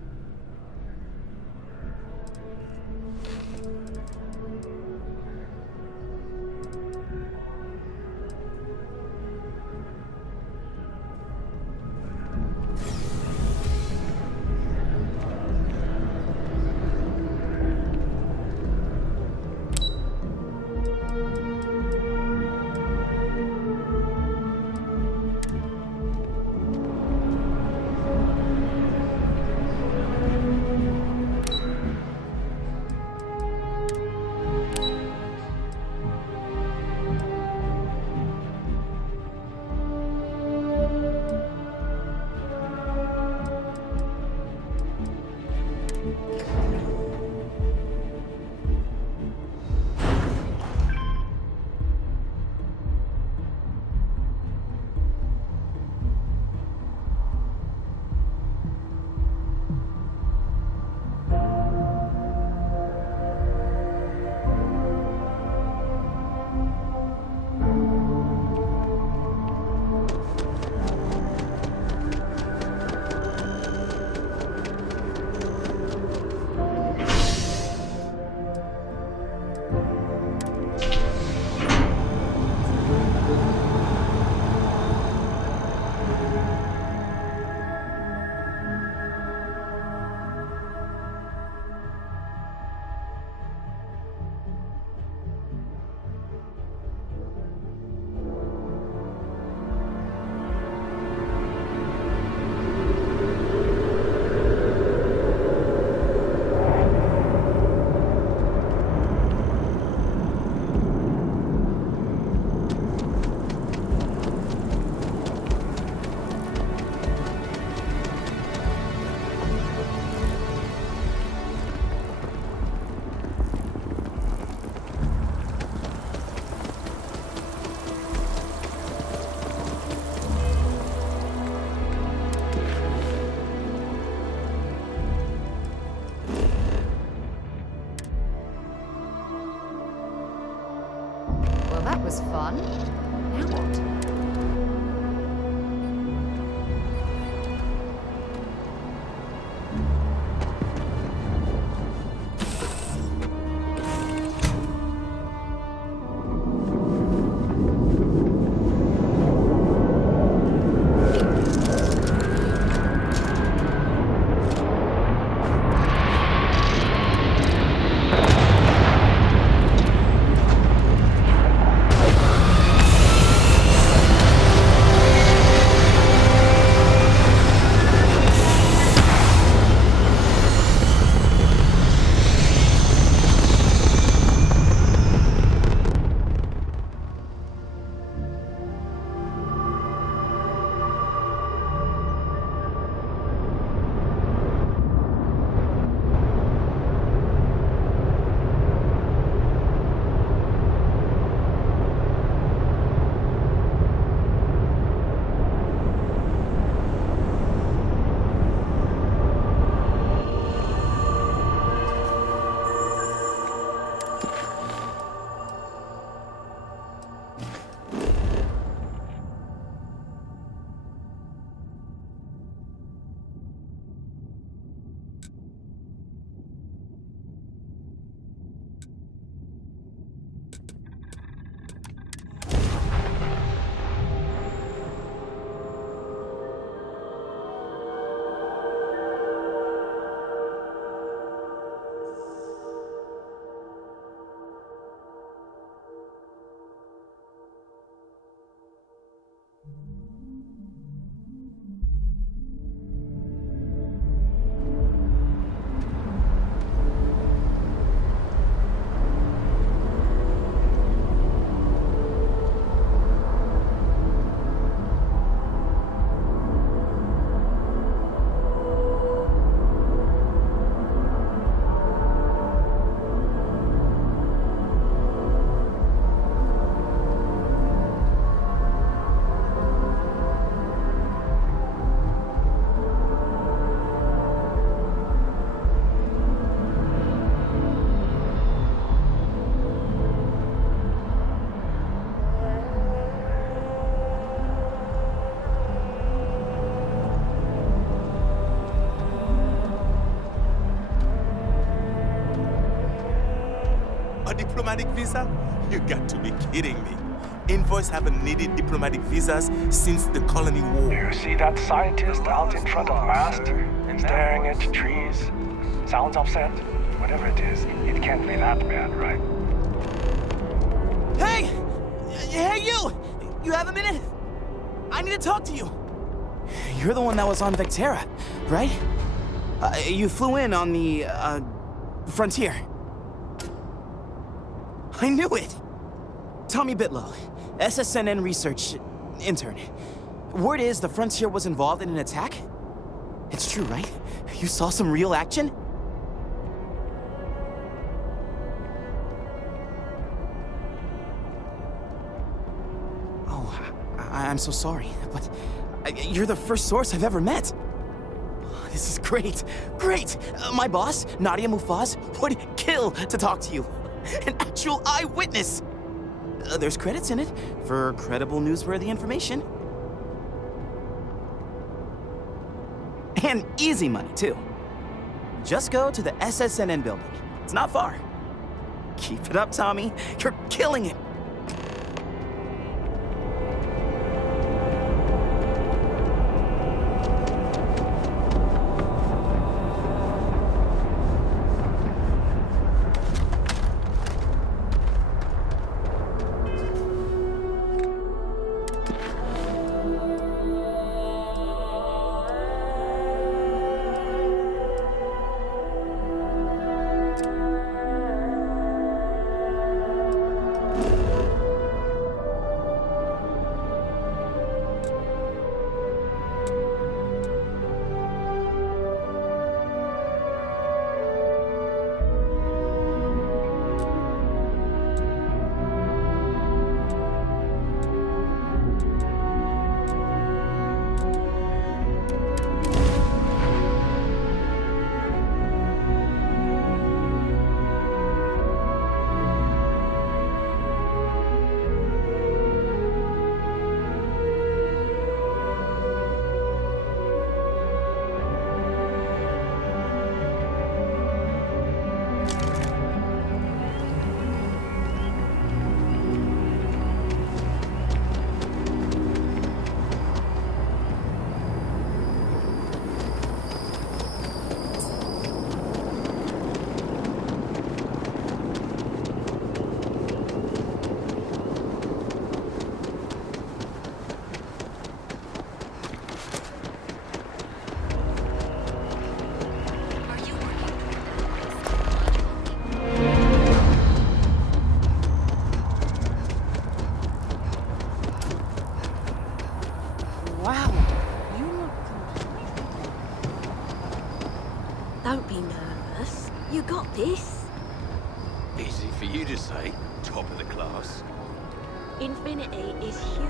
was fun. Now what? Diplomatic visa? You got to be kidding me. Envoys haven't needed diplomatic visas since the colony war. You see that scientist out in front of Mast, staring at trees? Sounds upset? Whatever it is, it can't be that bad, right? Hey! Hey, you! You have a minute? I need to talk to you. You're the one that was on Vectera, right? You flew in on the, Frontier. I knew it! Tommy Bitlow, SSNN research intern. Word is the Frontier was involved in an attack? It's true, right? You saw some real action? Oh, I'm so sorry, but you're the first source I've ever met. This is great, great! My boss, Nadia Mufaz, would kill to talk to you. An actual eyewitness! There's credits in it for credible, newsworthy information. And easy money, too. Just go to the SSNN building. It's not far. Keep it up, Tommy. You're killing it. Don't be nervous. You got this. Easy for you to say. Top of the class. Infinity is huge.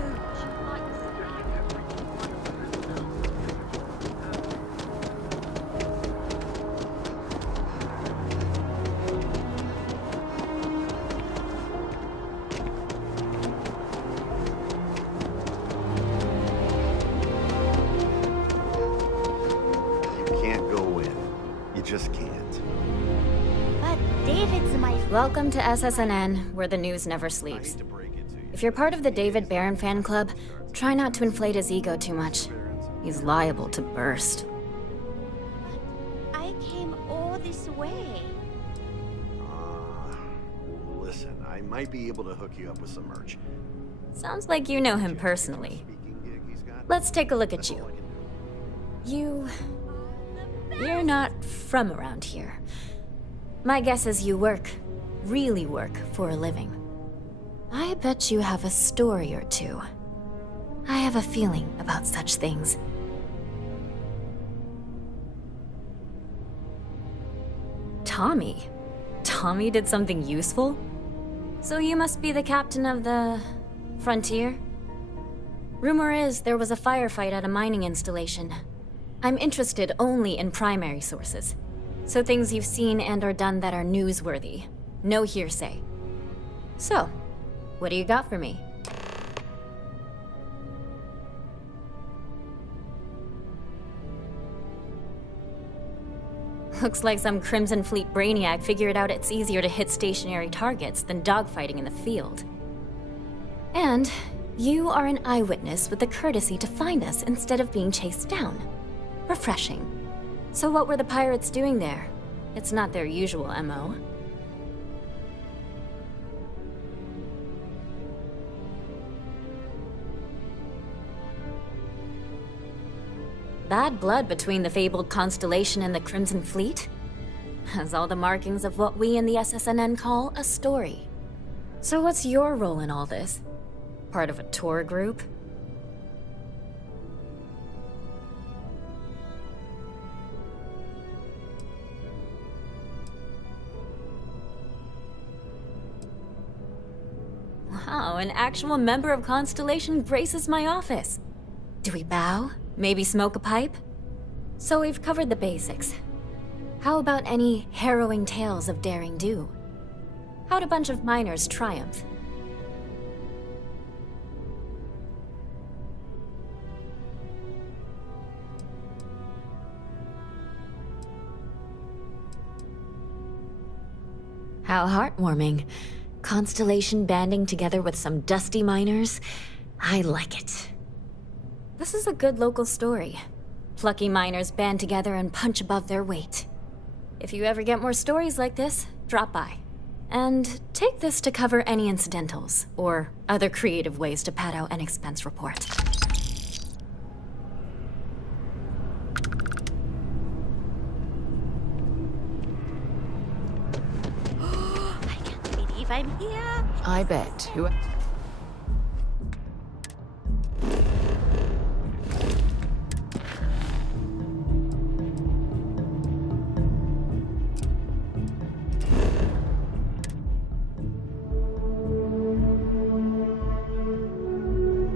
You can't go in. You just can't. But David's my... Welcome to SSNN, where the news never sleeps. If you're part of the David Barron fan club, try not to inflate his ego too much. He's liable to burst. I came all this way. Listen, I might be able to hook you up with some merch. Sounds like you know him personally. Let's take a look at you. You're not from around here. My guess is you really work for a living. I bet you have a story or two. I have a feeling about such things. Tommy? Tommy did something useful? So you must be the captain of the... Frontier? Rumor is there was a firefight at a mining installation. I'm interested only in primary sources. So things you've seen and or done that are newsworthy. No hearsay. So, what do you got for me? Looks like some Crimson Fleet brainiac figured out it's easier to hit stationary targets than dogfighting in the field. And you are an eyewitness with the courtesy to find us instead of being chased down. Refreshing. So what were the pirates doing there? It's not their usual MO. Bad blood between the fabled Constellation and the Crimson Fleet? Has all the markings of what we in the SSNN call a story. So what's your role in all this? Part of a tour group? Wow, an actual member of Constellation graces my office. Do we bow? Maybe smoke a pipe? So we've covered the basics. How about any harrowing tales of daring do? How'd a bunch of miners triumph? How heartwarming. Constellation banding together with some dusty miners? I like it. This is a good local story. Plucky miners band together and punch above their weight. If you ever get more stories like this, drop by. And take this to cover any incidentals, or other creative ways to pad out an expense report. Believe I'm here. I bet. Who...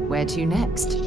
Where to next?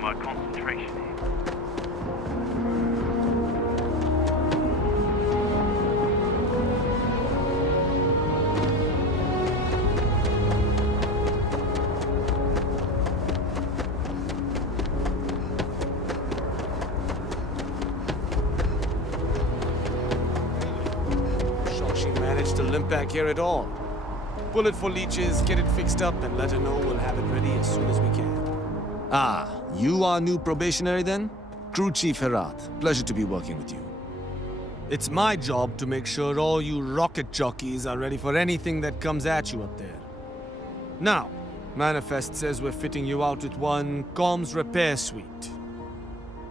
losing my concentration here. Shocked she managed to limp back here at all. Pull it for leeches, get it fixed up, and let her know we'll have it ready as soon as we can. Ah, you are new probationary then? Crew Chief Herat. Pleasure to be working with you. It's my job to make sure all you rocket jockeys are ready for anything that comes at you up there. Now, Manifest says we're fitting you out with one comms repair suite.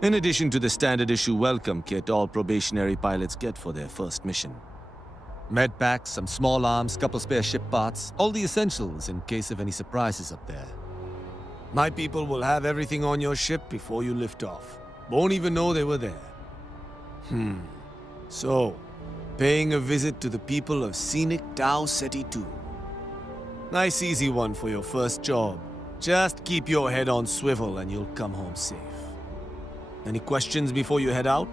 In addition to the standard issue welcome kit all probationary pilots get for their first mission. Med packs, some small arms, couple spare ship parts, all the essentials in case of any surprises up there. My people will have everything on your ship before you lift off. Won't even know they were there. So, paying a visit to the people of scenic Tau Ceti 2. Nice easy one for your first job. Just keep your head on swivel and you'll come home safe. Any questions before you head out?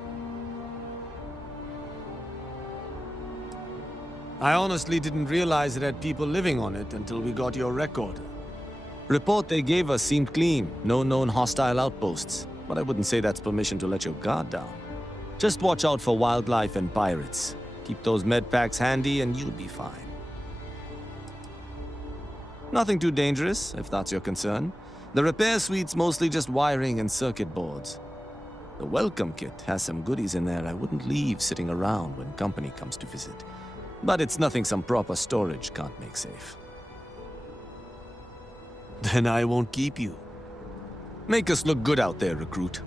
I honestly didn't realize it had people living on it until we got your recorder. Report they gave us seemed clean. No known hostile outposts. But I wouldn't say that's permission to let your guard down. Just watch out for wildlife and pirates. Keep those med packs handy and you'll be fine. Nothing too dangerous, if that's your concern. The repair suite's mostly just wiring and circuit boards. The welcome kit has some goodies in there I wouldn't leave sitting around when company comes to visit. But it's nothing some proper storage can't make safe. Then I won't keep you. Make us look good out there, recruit.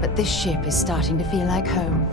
But this ship is starting to feel like home.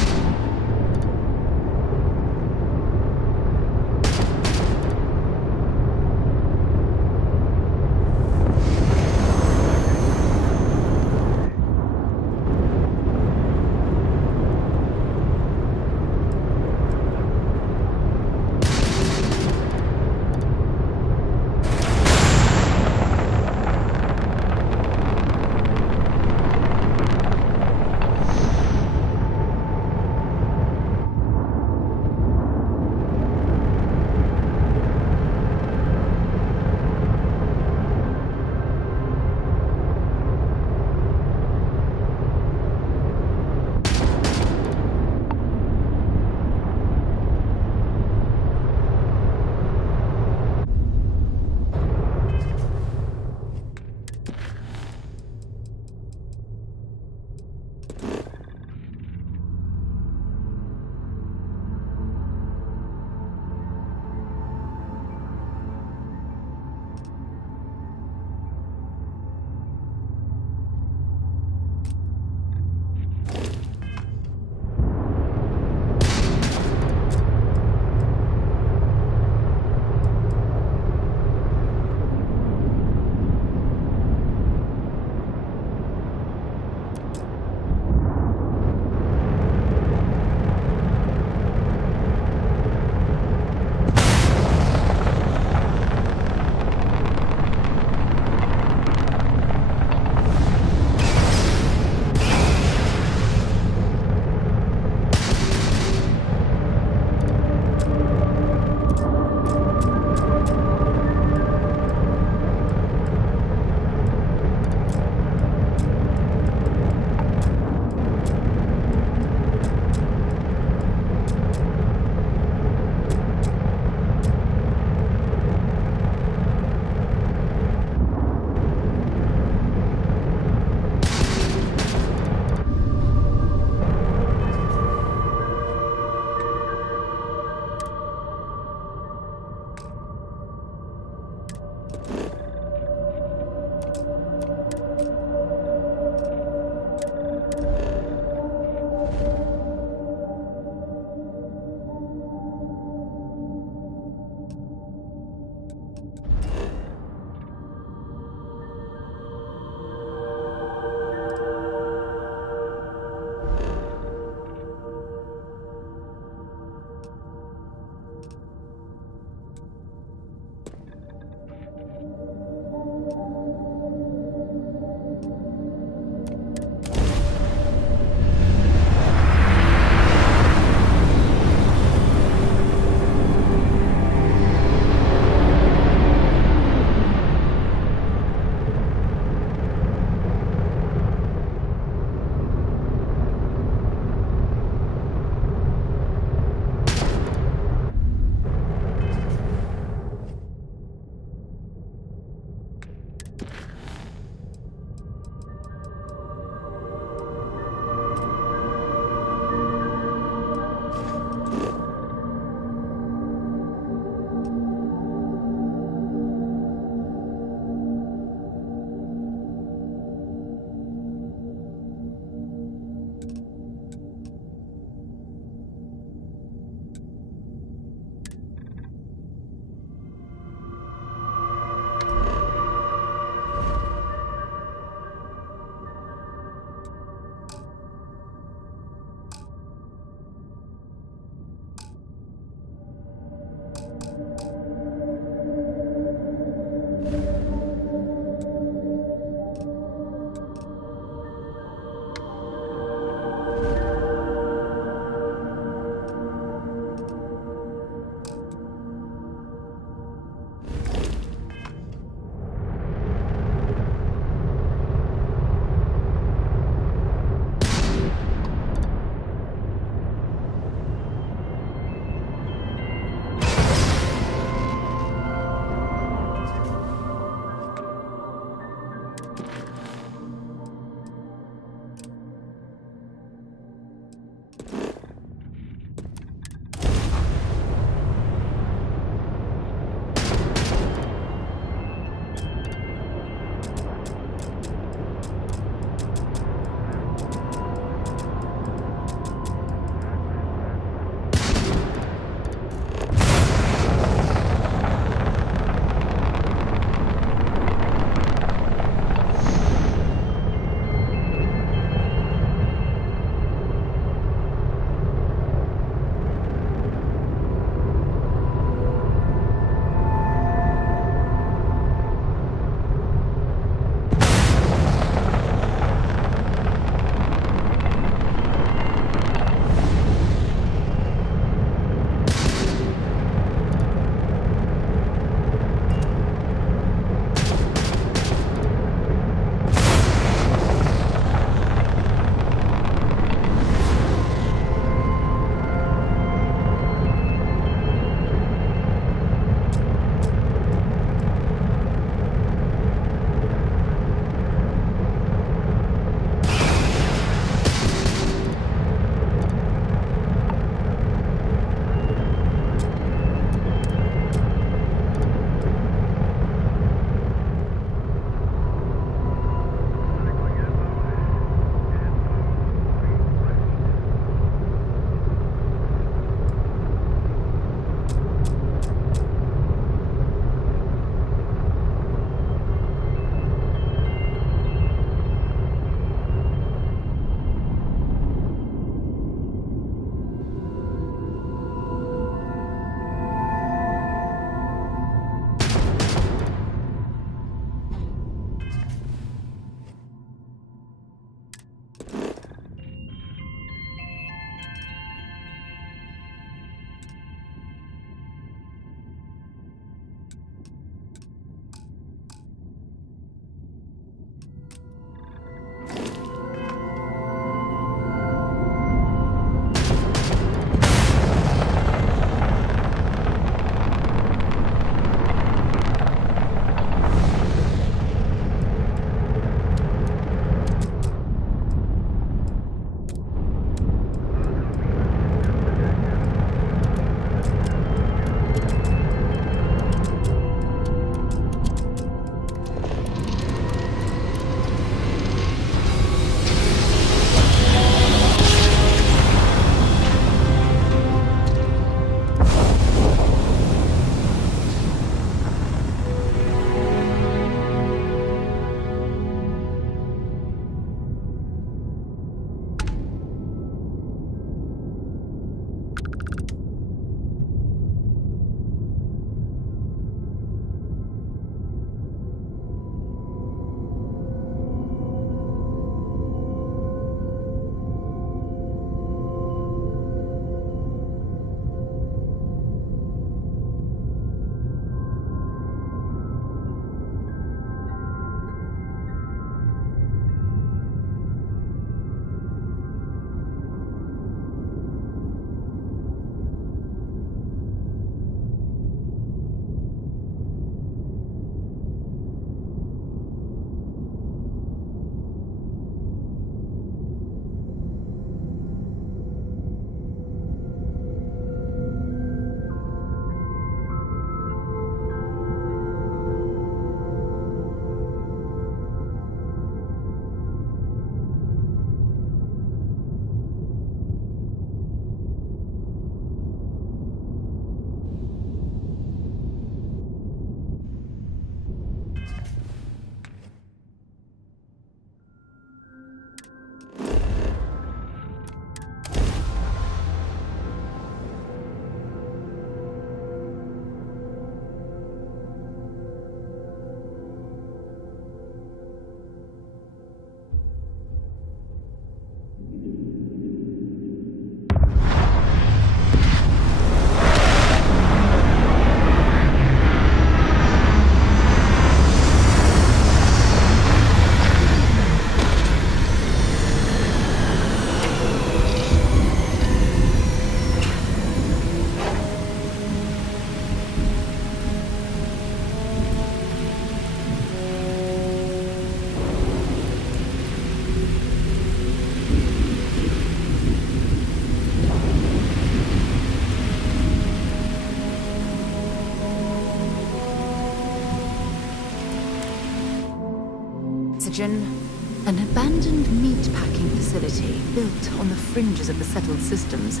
Legion. An abandoned meat-packing facility built on the fringes of the settled systems.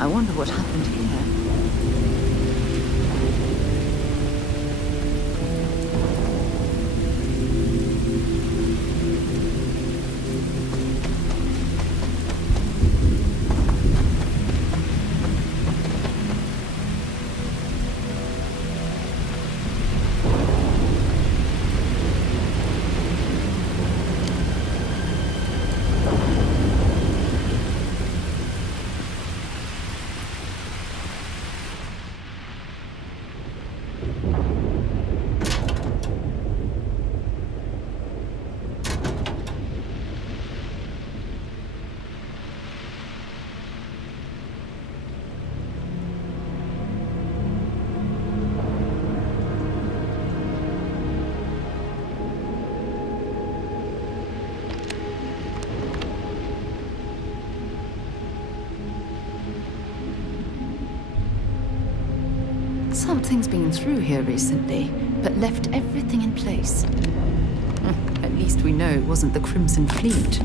I wonder what happened here. Something's been through here recently, but left everything in place. At least we know it wasn't the Crimson Fleet.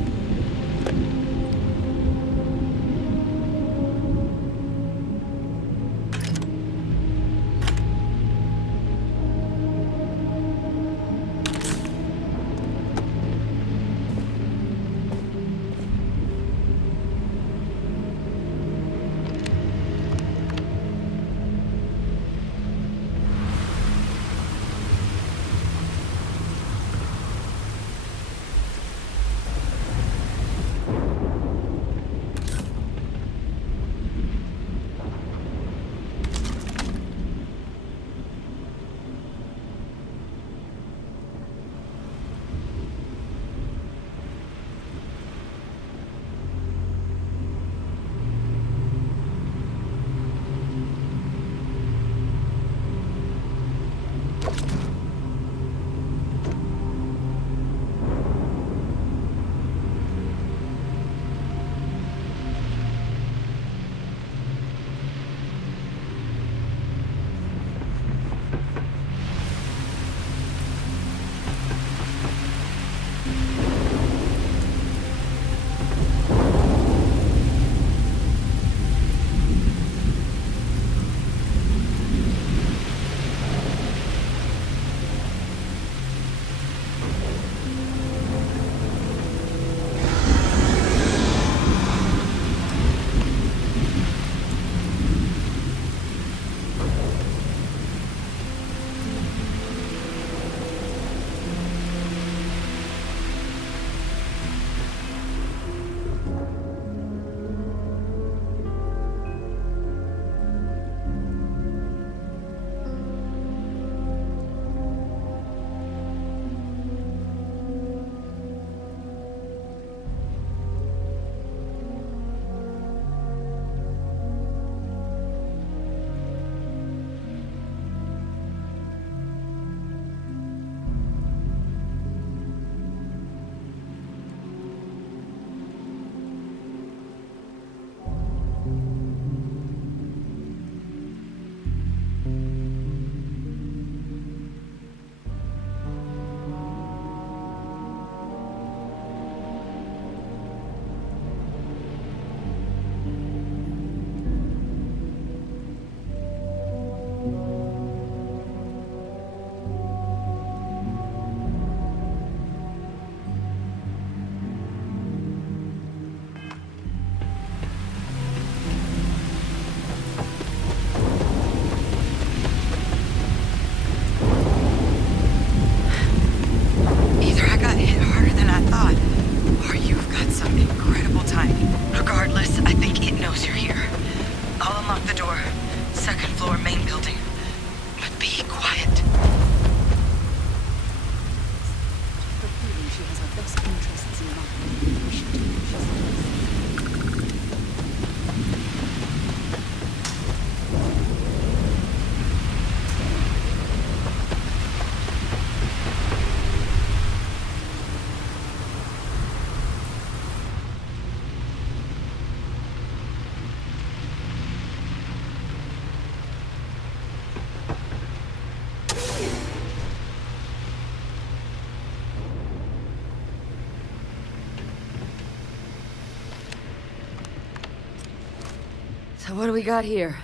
So what do we got here?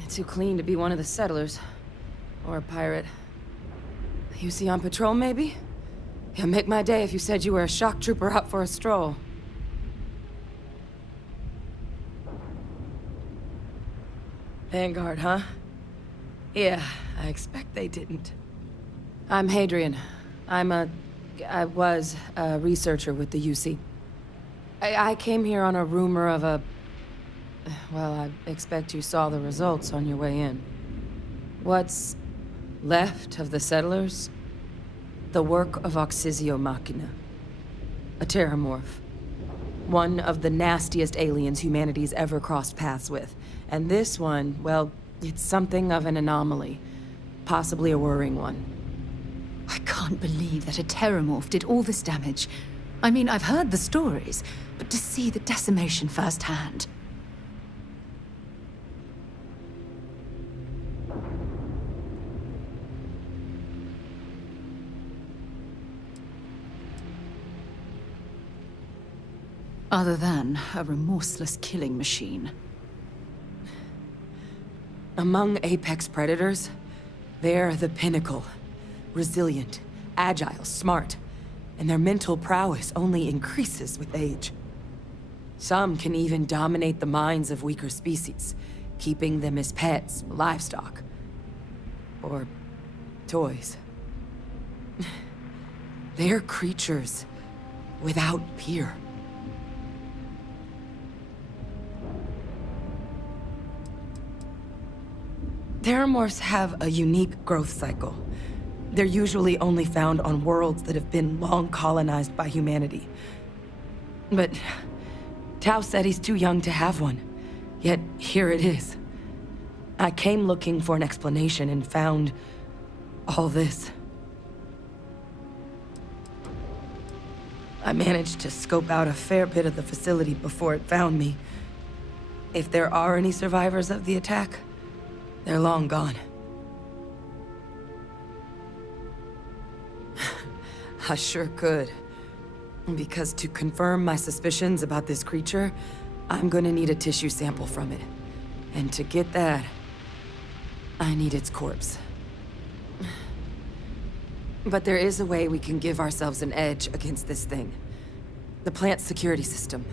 You're too clean to be one of the settlers. Or a pirate. You see on patrol, maybe? It'd make my day if you said you were a shock trooper out for a stroll. Vanguard, huh? Yeah, I expect they didn't. I'm Hadrian. I was a researcher with the UC. I came here on a rumor of a... Well, I expect you saw the results on your way in. What's left of the settlers? The work of Oxysio Machina. A terramorph. One of the nastiest aliens humanity's ever crossed paths with. And this one, well, it's something of an anomaly. Possibly a worrying one. I can't believe that a terramorph did all this damage. I mean, I've heard the stories, but to see the decimation firsthand... Other than a remorseless killing machine. Among apex predators, they're the pinnacle. Resilient, agile, smart, and their mental prowess only increases with age. Some can even dominate the minds of weaker species, keeping them as pets, livestock, or toys. They're creatures without peer. Terramorphs have a unique growth cycle. They're usually only found on worlds that have been long colonized by humanity. But Tau said he's too young to have one. Yet here it is. I came looking for an explanation and found all this. I managed to scope out a fair bit of the facility before it found me. If there are any survivors of the attack, they're long gone. I sure could. Because to confirm my suspicions about this creature, I'm gonna need a tissue sample from it. And to get that, I need its corpse. But there is a way we can give ourselves an edge against this thing. The plant's security system.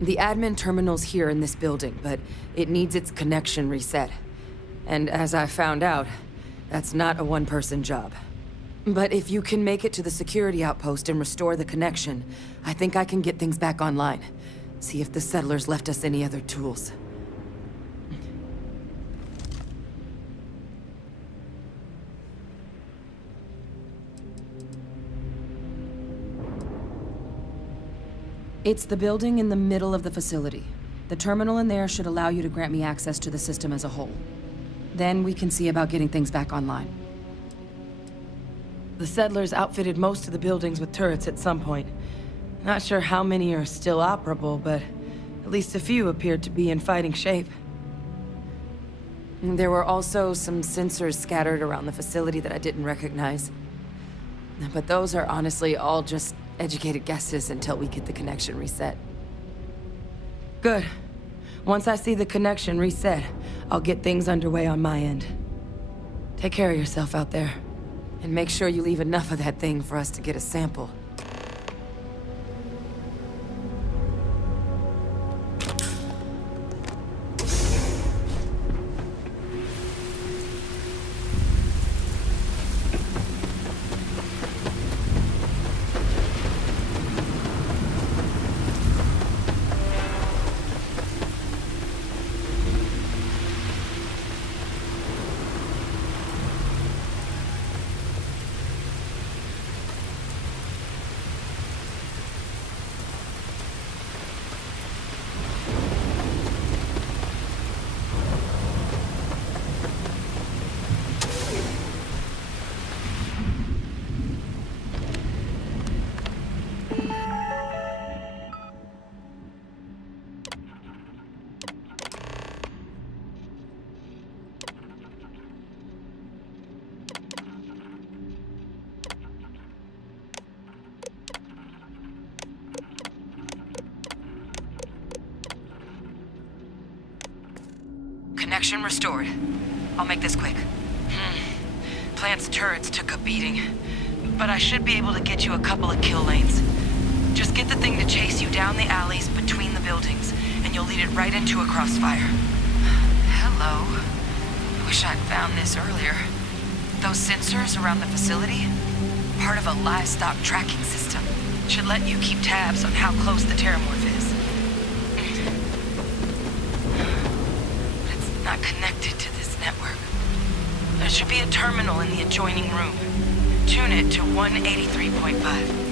The admin terminal's here in this building, but it needs its connection reset. And as I found out, that's not a one-person job. But if you can make it to the security outpost and restore the connection, I think I can get things back online. See if the settlers left us any other tools. It's the building in the middle of the facility. The terminal in there should allow you to grant me access to the system as a whole. Then we can see about getting things back online. The settlers outfitted most of the buildings with turrets at some point. Not sure how many are still operable, but at least a few appeared to be in fighting shape. There were also some sensors scattered around the facility that I didn't recognize. But those are honestly all just educated guesses until we get the connection reset. Good. Once I see the connection reset, I'll get things underway on my end. Take care of yourself out there. And make sure you leave enough of that thing for us to get a sample. Connection restored. I'll make this quick. Plant's turrets took a beating, but I should be able to get you a couple of kill lanes. Just get the thing to chase you down the alleys between the buildings, and you'll lead it right into a crossfire. Hello. Wish I'd found this earlier. Those sensors around the facility? Part of a livestock tracking system. Should let you keep tabs on how close the terramorph is. But it's not connected to this network. There should be a terminal in the adjoining room. Tune it to 183.5.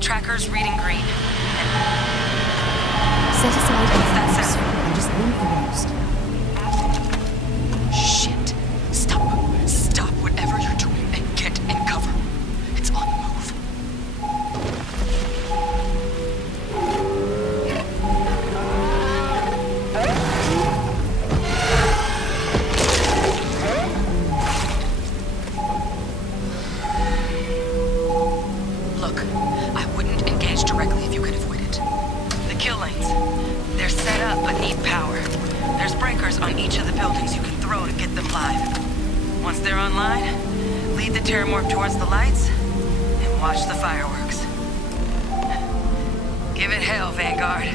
Tracker's reading green. Set aside That's the and just leave the rest. Shit. Stop. Stop whatever you're doing and get in cover. It's on the move. Look, I wouldn't engage directly if you could avoid it. The kill lanes. They're set up but need power. There's breakers on each of the buildings you can throw to get them live. Once they're online, lead the terramorph towards the lights and watch the fireworks. Give it hell, Vanguard.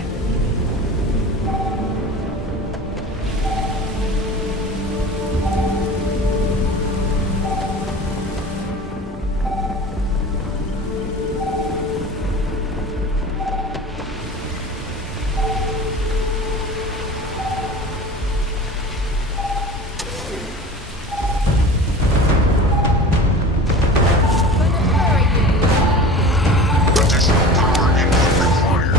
Additional power input required.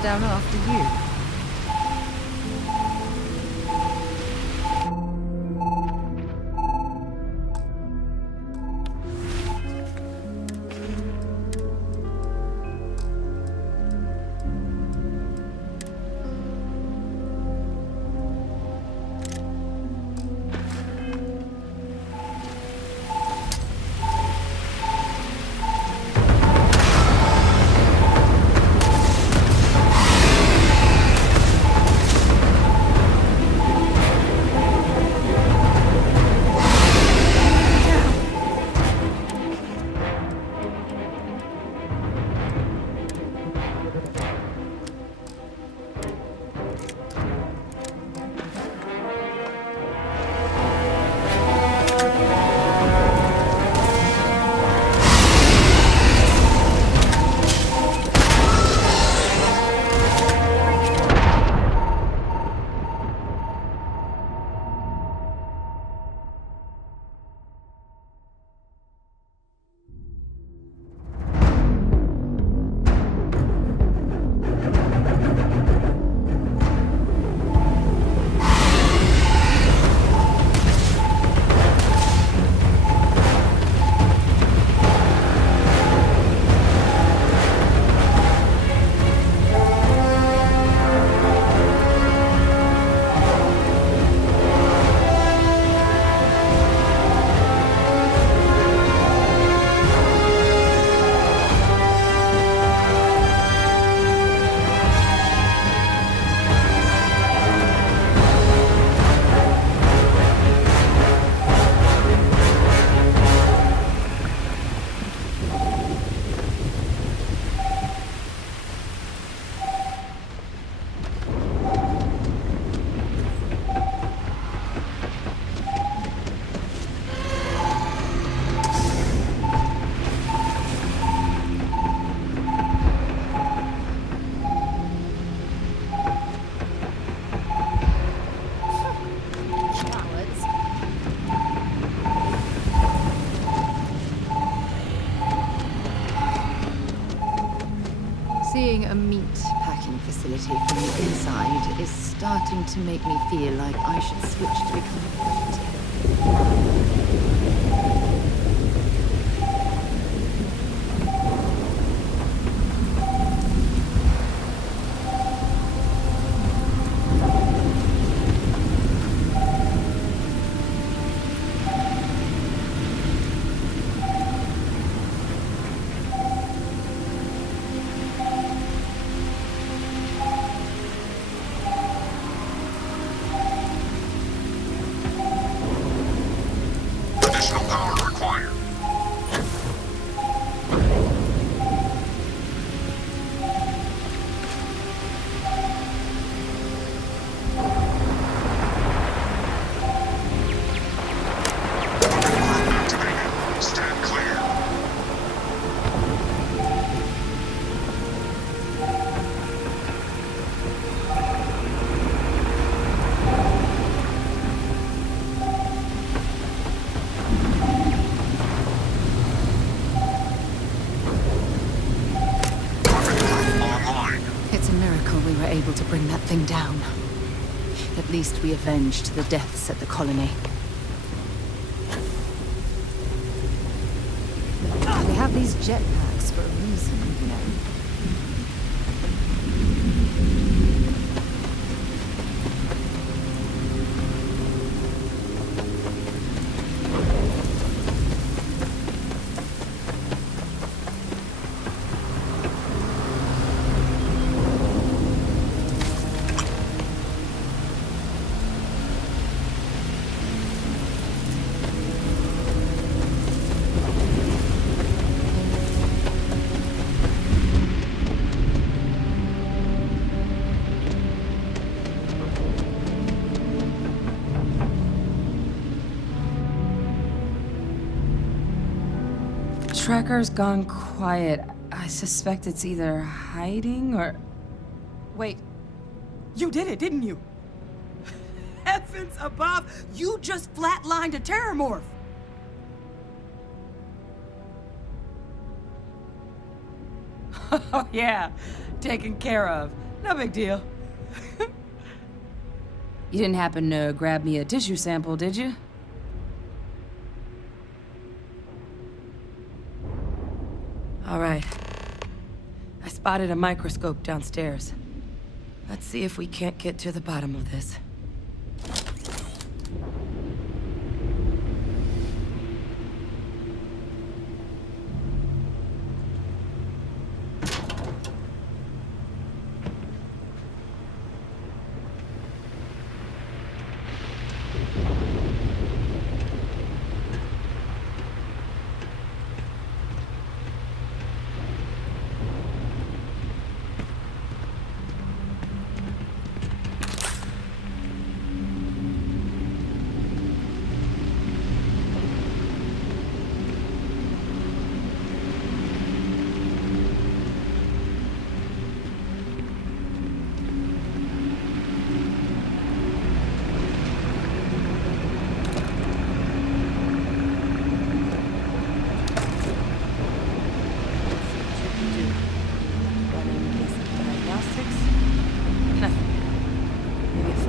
head down after you. Seeing a meat packing facility from the inside is starting to make me feel like I should switch to becoming a volunteer. Able to bring that thing down. At least we avenged the deaths at the colony. They have these jetpacks for a reason, you know. Tracker's gone quiet. I suspect it's either hiding or... Wait. You did it, didn't you? Heavens above! You just flatlined a terramorph! Oh yeah, taken care of. No big deal. You didn't happen to grab me a tissue sample, did you? All right. I spotted a microscope downstairs. Let's see if we can't get to the bottom of this.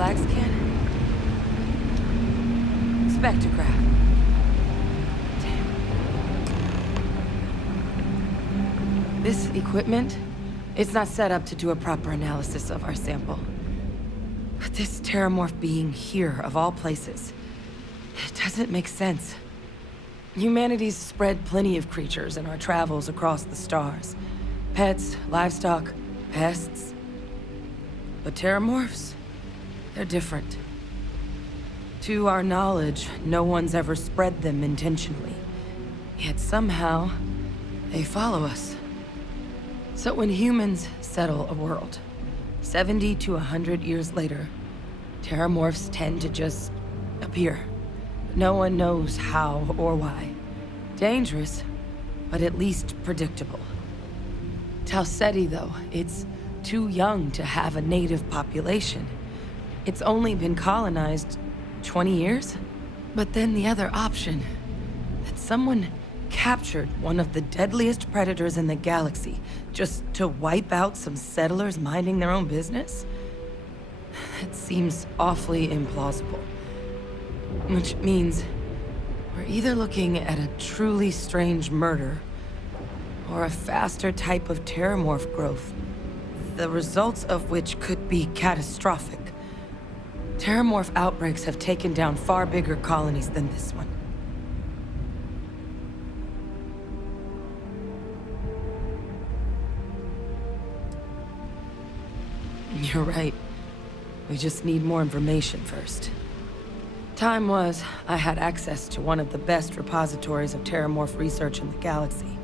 Flag scan? Spectrograph. Damn. This equipment, it's not set up to do a proper analysis of our sample. But this terramorph being here, of all places, it doesn't make sense. Humanity's spread plenty of creatures in our travels across the stars. Pets, livestock, pests. But terramorphs? They're different. To our knowledge, no one's ever spread them intentionally. Yet somehow, they follow us. So when humans settle a world, 70 to 100 years later, terramorphs tend to just appear. No one knows how or why. Dangerous, but at least predictable. Tau Ceti, though, it's too young to have a native population. It's only been colonized 20 years? But then the other option, that someone captured one of the deadliest predators in the galaxy just to wipe out some settlers minding their own business? That seems awfully implausible. Which means we're either looking at a truly strange murder or a faster type of terramorph growth, the results of which could be catastrophic. Terramorph outbreaks have taken down far bigger colonies than this one. You're right. We just need more information first. Time was, I had access to one of the best repositories of terramorph research in the galaxy.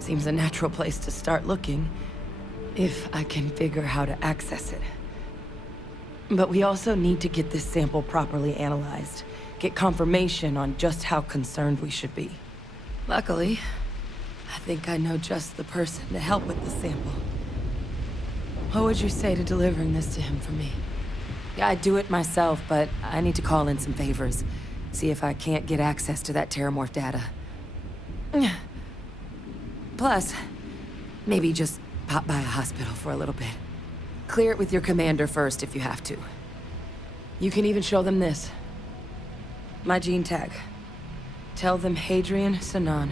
Seems a natural place to start looking, if I can figure how to access it. But we also need to get this sample properly analyzed, get confirmation on just how concerned we should be. Luckily, I think I know just the person to help with the sample. What would you say to delivering this to him for me? I'd do it myself, but I need to call in some favors. See if I can't get access to that terramorph data. Plus, maybe just pop by a hospital for a little bit. Clear it with your commander first if you have to. You can even show them this. My gene tag. Tell them Hadrian Sanan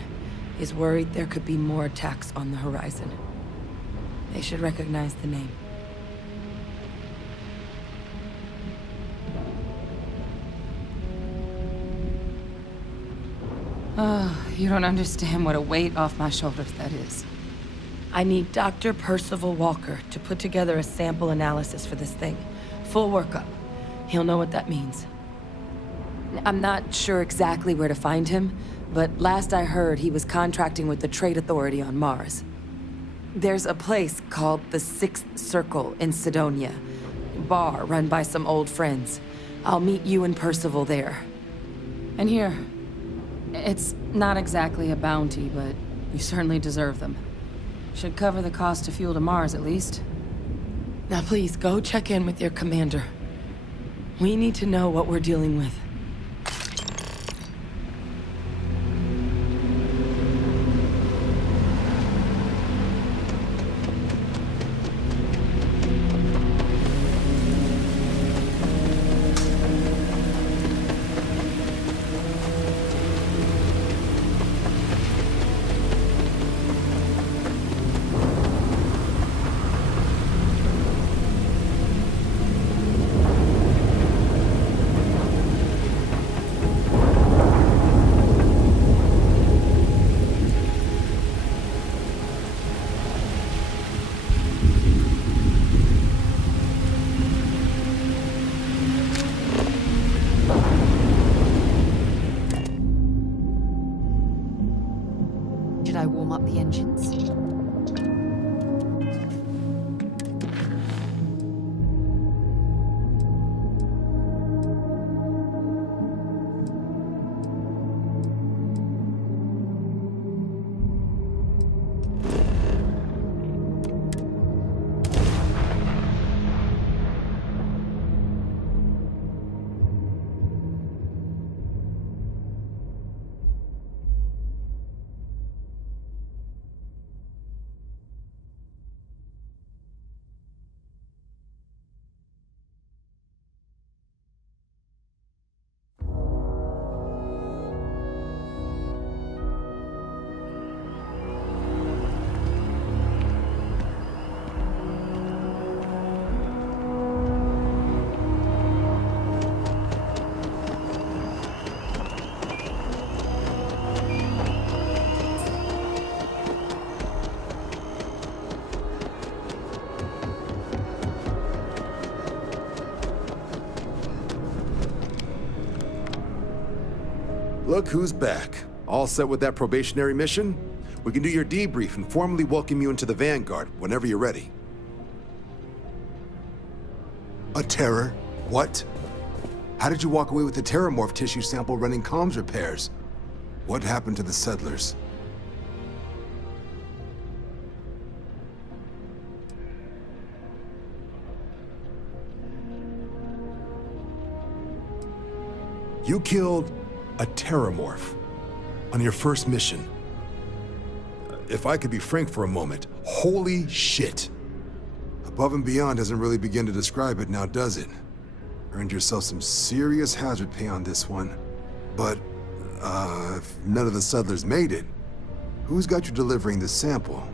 is worried there could be more attacks on the horizon. They should recognize the name. Oh, you don't understand what a weight off my shoulders that is. I need Dr. Percival Walker to put together a sample analysis for this thing. Full workup. He'll know what that means. I'm not sure exactly where to find him, but last I heard he was contracting with the Trade Authority on Mars. There's a place called the Sixth Circle in Sidonia. Bar run by some old friends. I'll meet you and Percival there. And here, it's not exactly a bounty, but you certainly deserve them. Should cover the cost of fuel to Mars, at least. Now please, go check in with your commander. We need to know what we're dealing with. Should I warm up the engines? Look who's back. All set with that probationary mission? We can do your debrief and formally welcome you into the Vanguard whenever you're ready. A terror? What? How did you walk away with the terramorph tissue sample running comms repairs? What happened to the settlers? You killed a terramorph on your first mission. If I could be frank for a moment, holy shit. Above and beyond doesn't really begin to describe it now, does it? Earned yourself some serious hazard pay on this one. But, if none of the settlers made it, who's got you delivering this sample?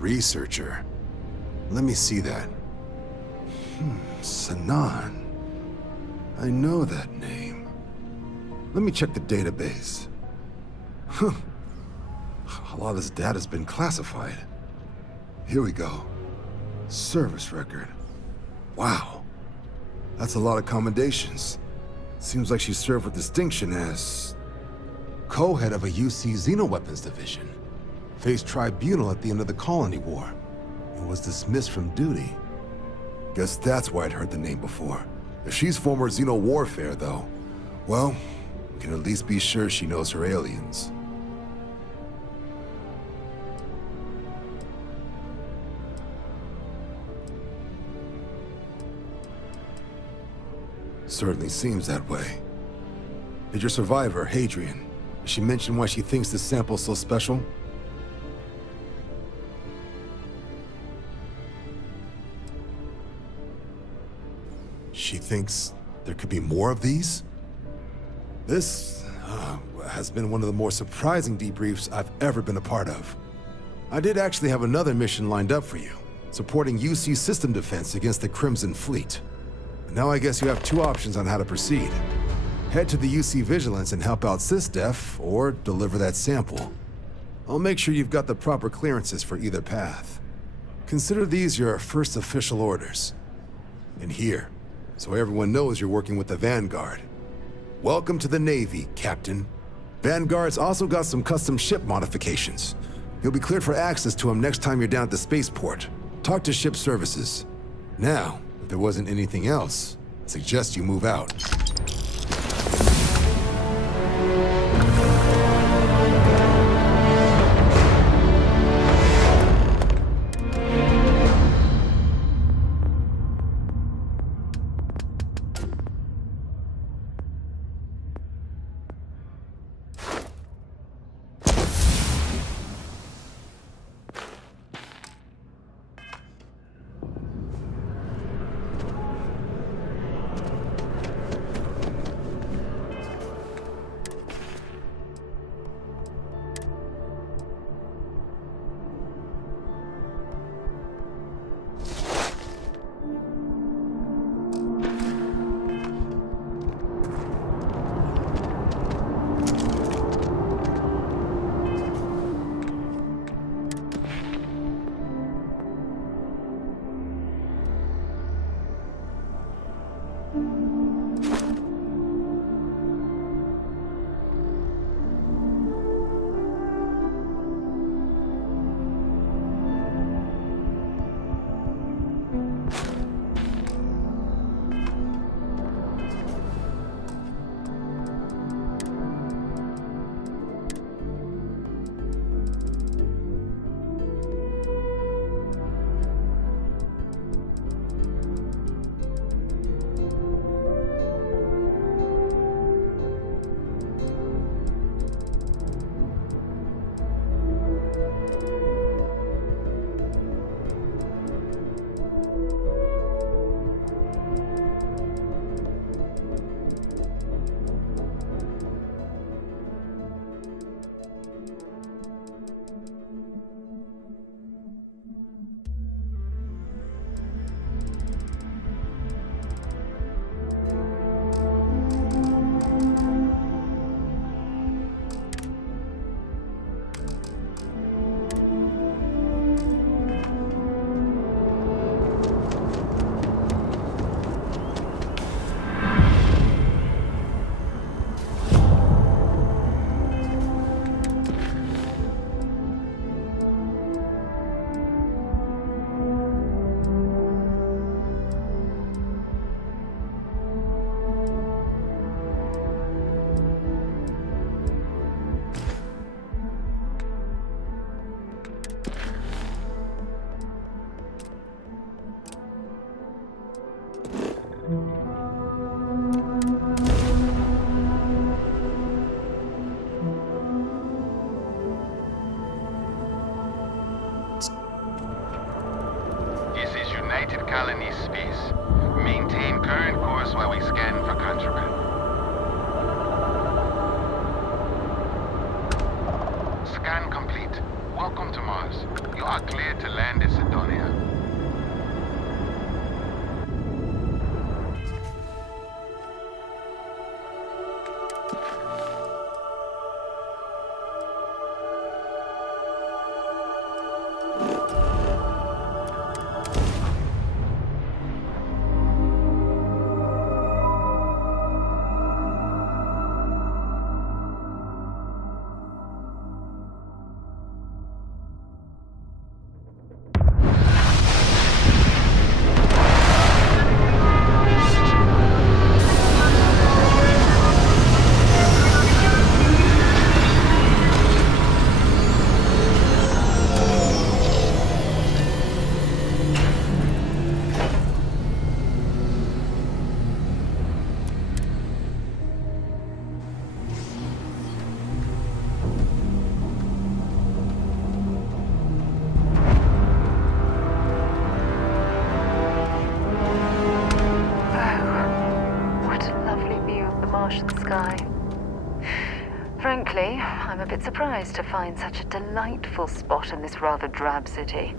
Researcher. Let me see that. Sanan. I know that name. Let me check the database. Huh. A lot of this data's been classified. Here we go. Service record. Wow. That's a lot of commendations. Seems like she served with distinction as co-head of a UC Xenoweapons division. Faced tribunal at the end of the Colony War, and was dismissed from duty. Guess that's why I'd heard the name before. If she's former Xeno warfare, though, well, we can at least be sure she knows her aliens. Certainly seems that way. Did your survivor, Hadrian, did she mention why she thinks this sample's so special? She thinks there could be more of these? This has been one of the more surprising debriefs I've ever been a part of. I did actually have another mission lined up for you, supporting UC system defense against the Crimson Fleet. But now I guess you have two options on how to proceed. Head to the UC Vigilance and help out SysDef, or deliver that sample. I'll make sure you've got the proper clearances for either path. Consider these your first official orders. And here, so everyone knows you're working with the Vanguard. Welcome to the Navy, Captain. Vanguard's also got some custom ship modifications. You'll be cleared for access to them next time you're down at the spaceport. Talk to ship services. Now, if there wasn't anything else, I suggest you move out. United Colony space. Maintain current course while we scan for contraband. Scan complete. Welcome to Mars. You are cleared to land in Sidonia. Frankly, I'm a bit surprised to find such a delightful spot in this rather drab city.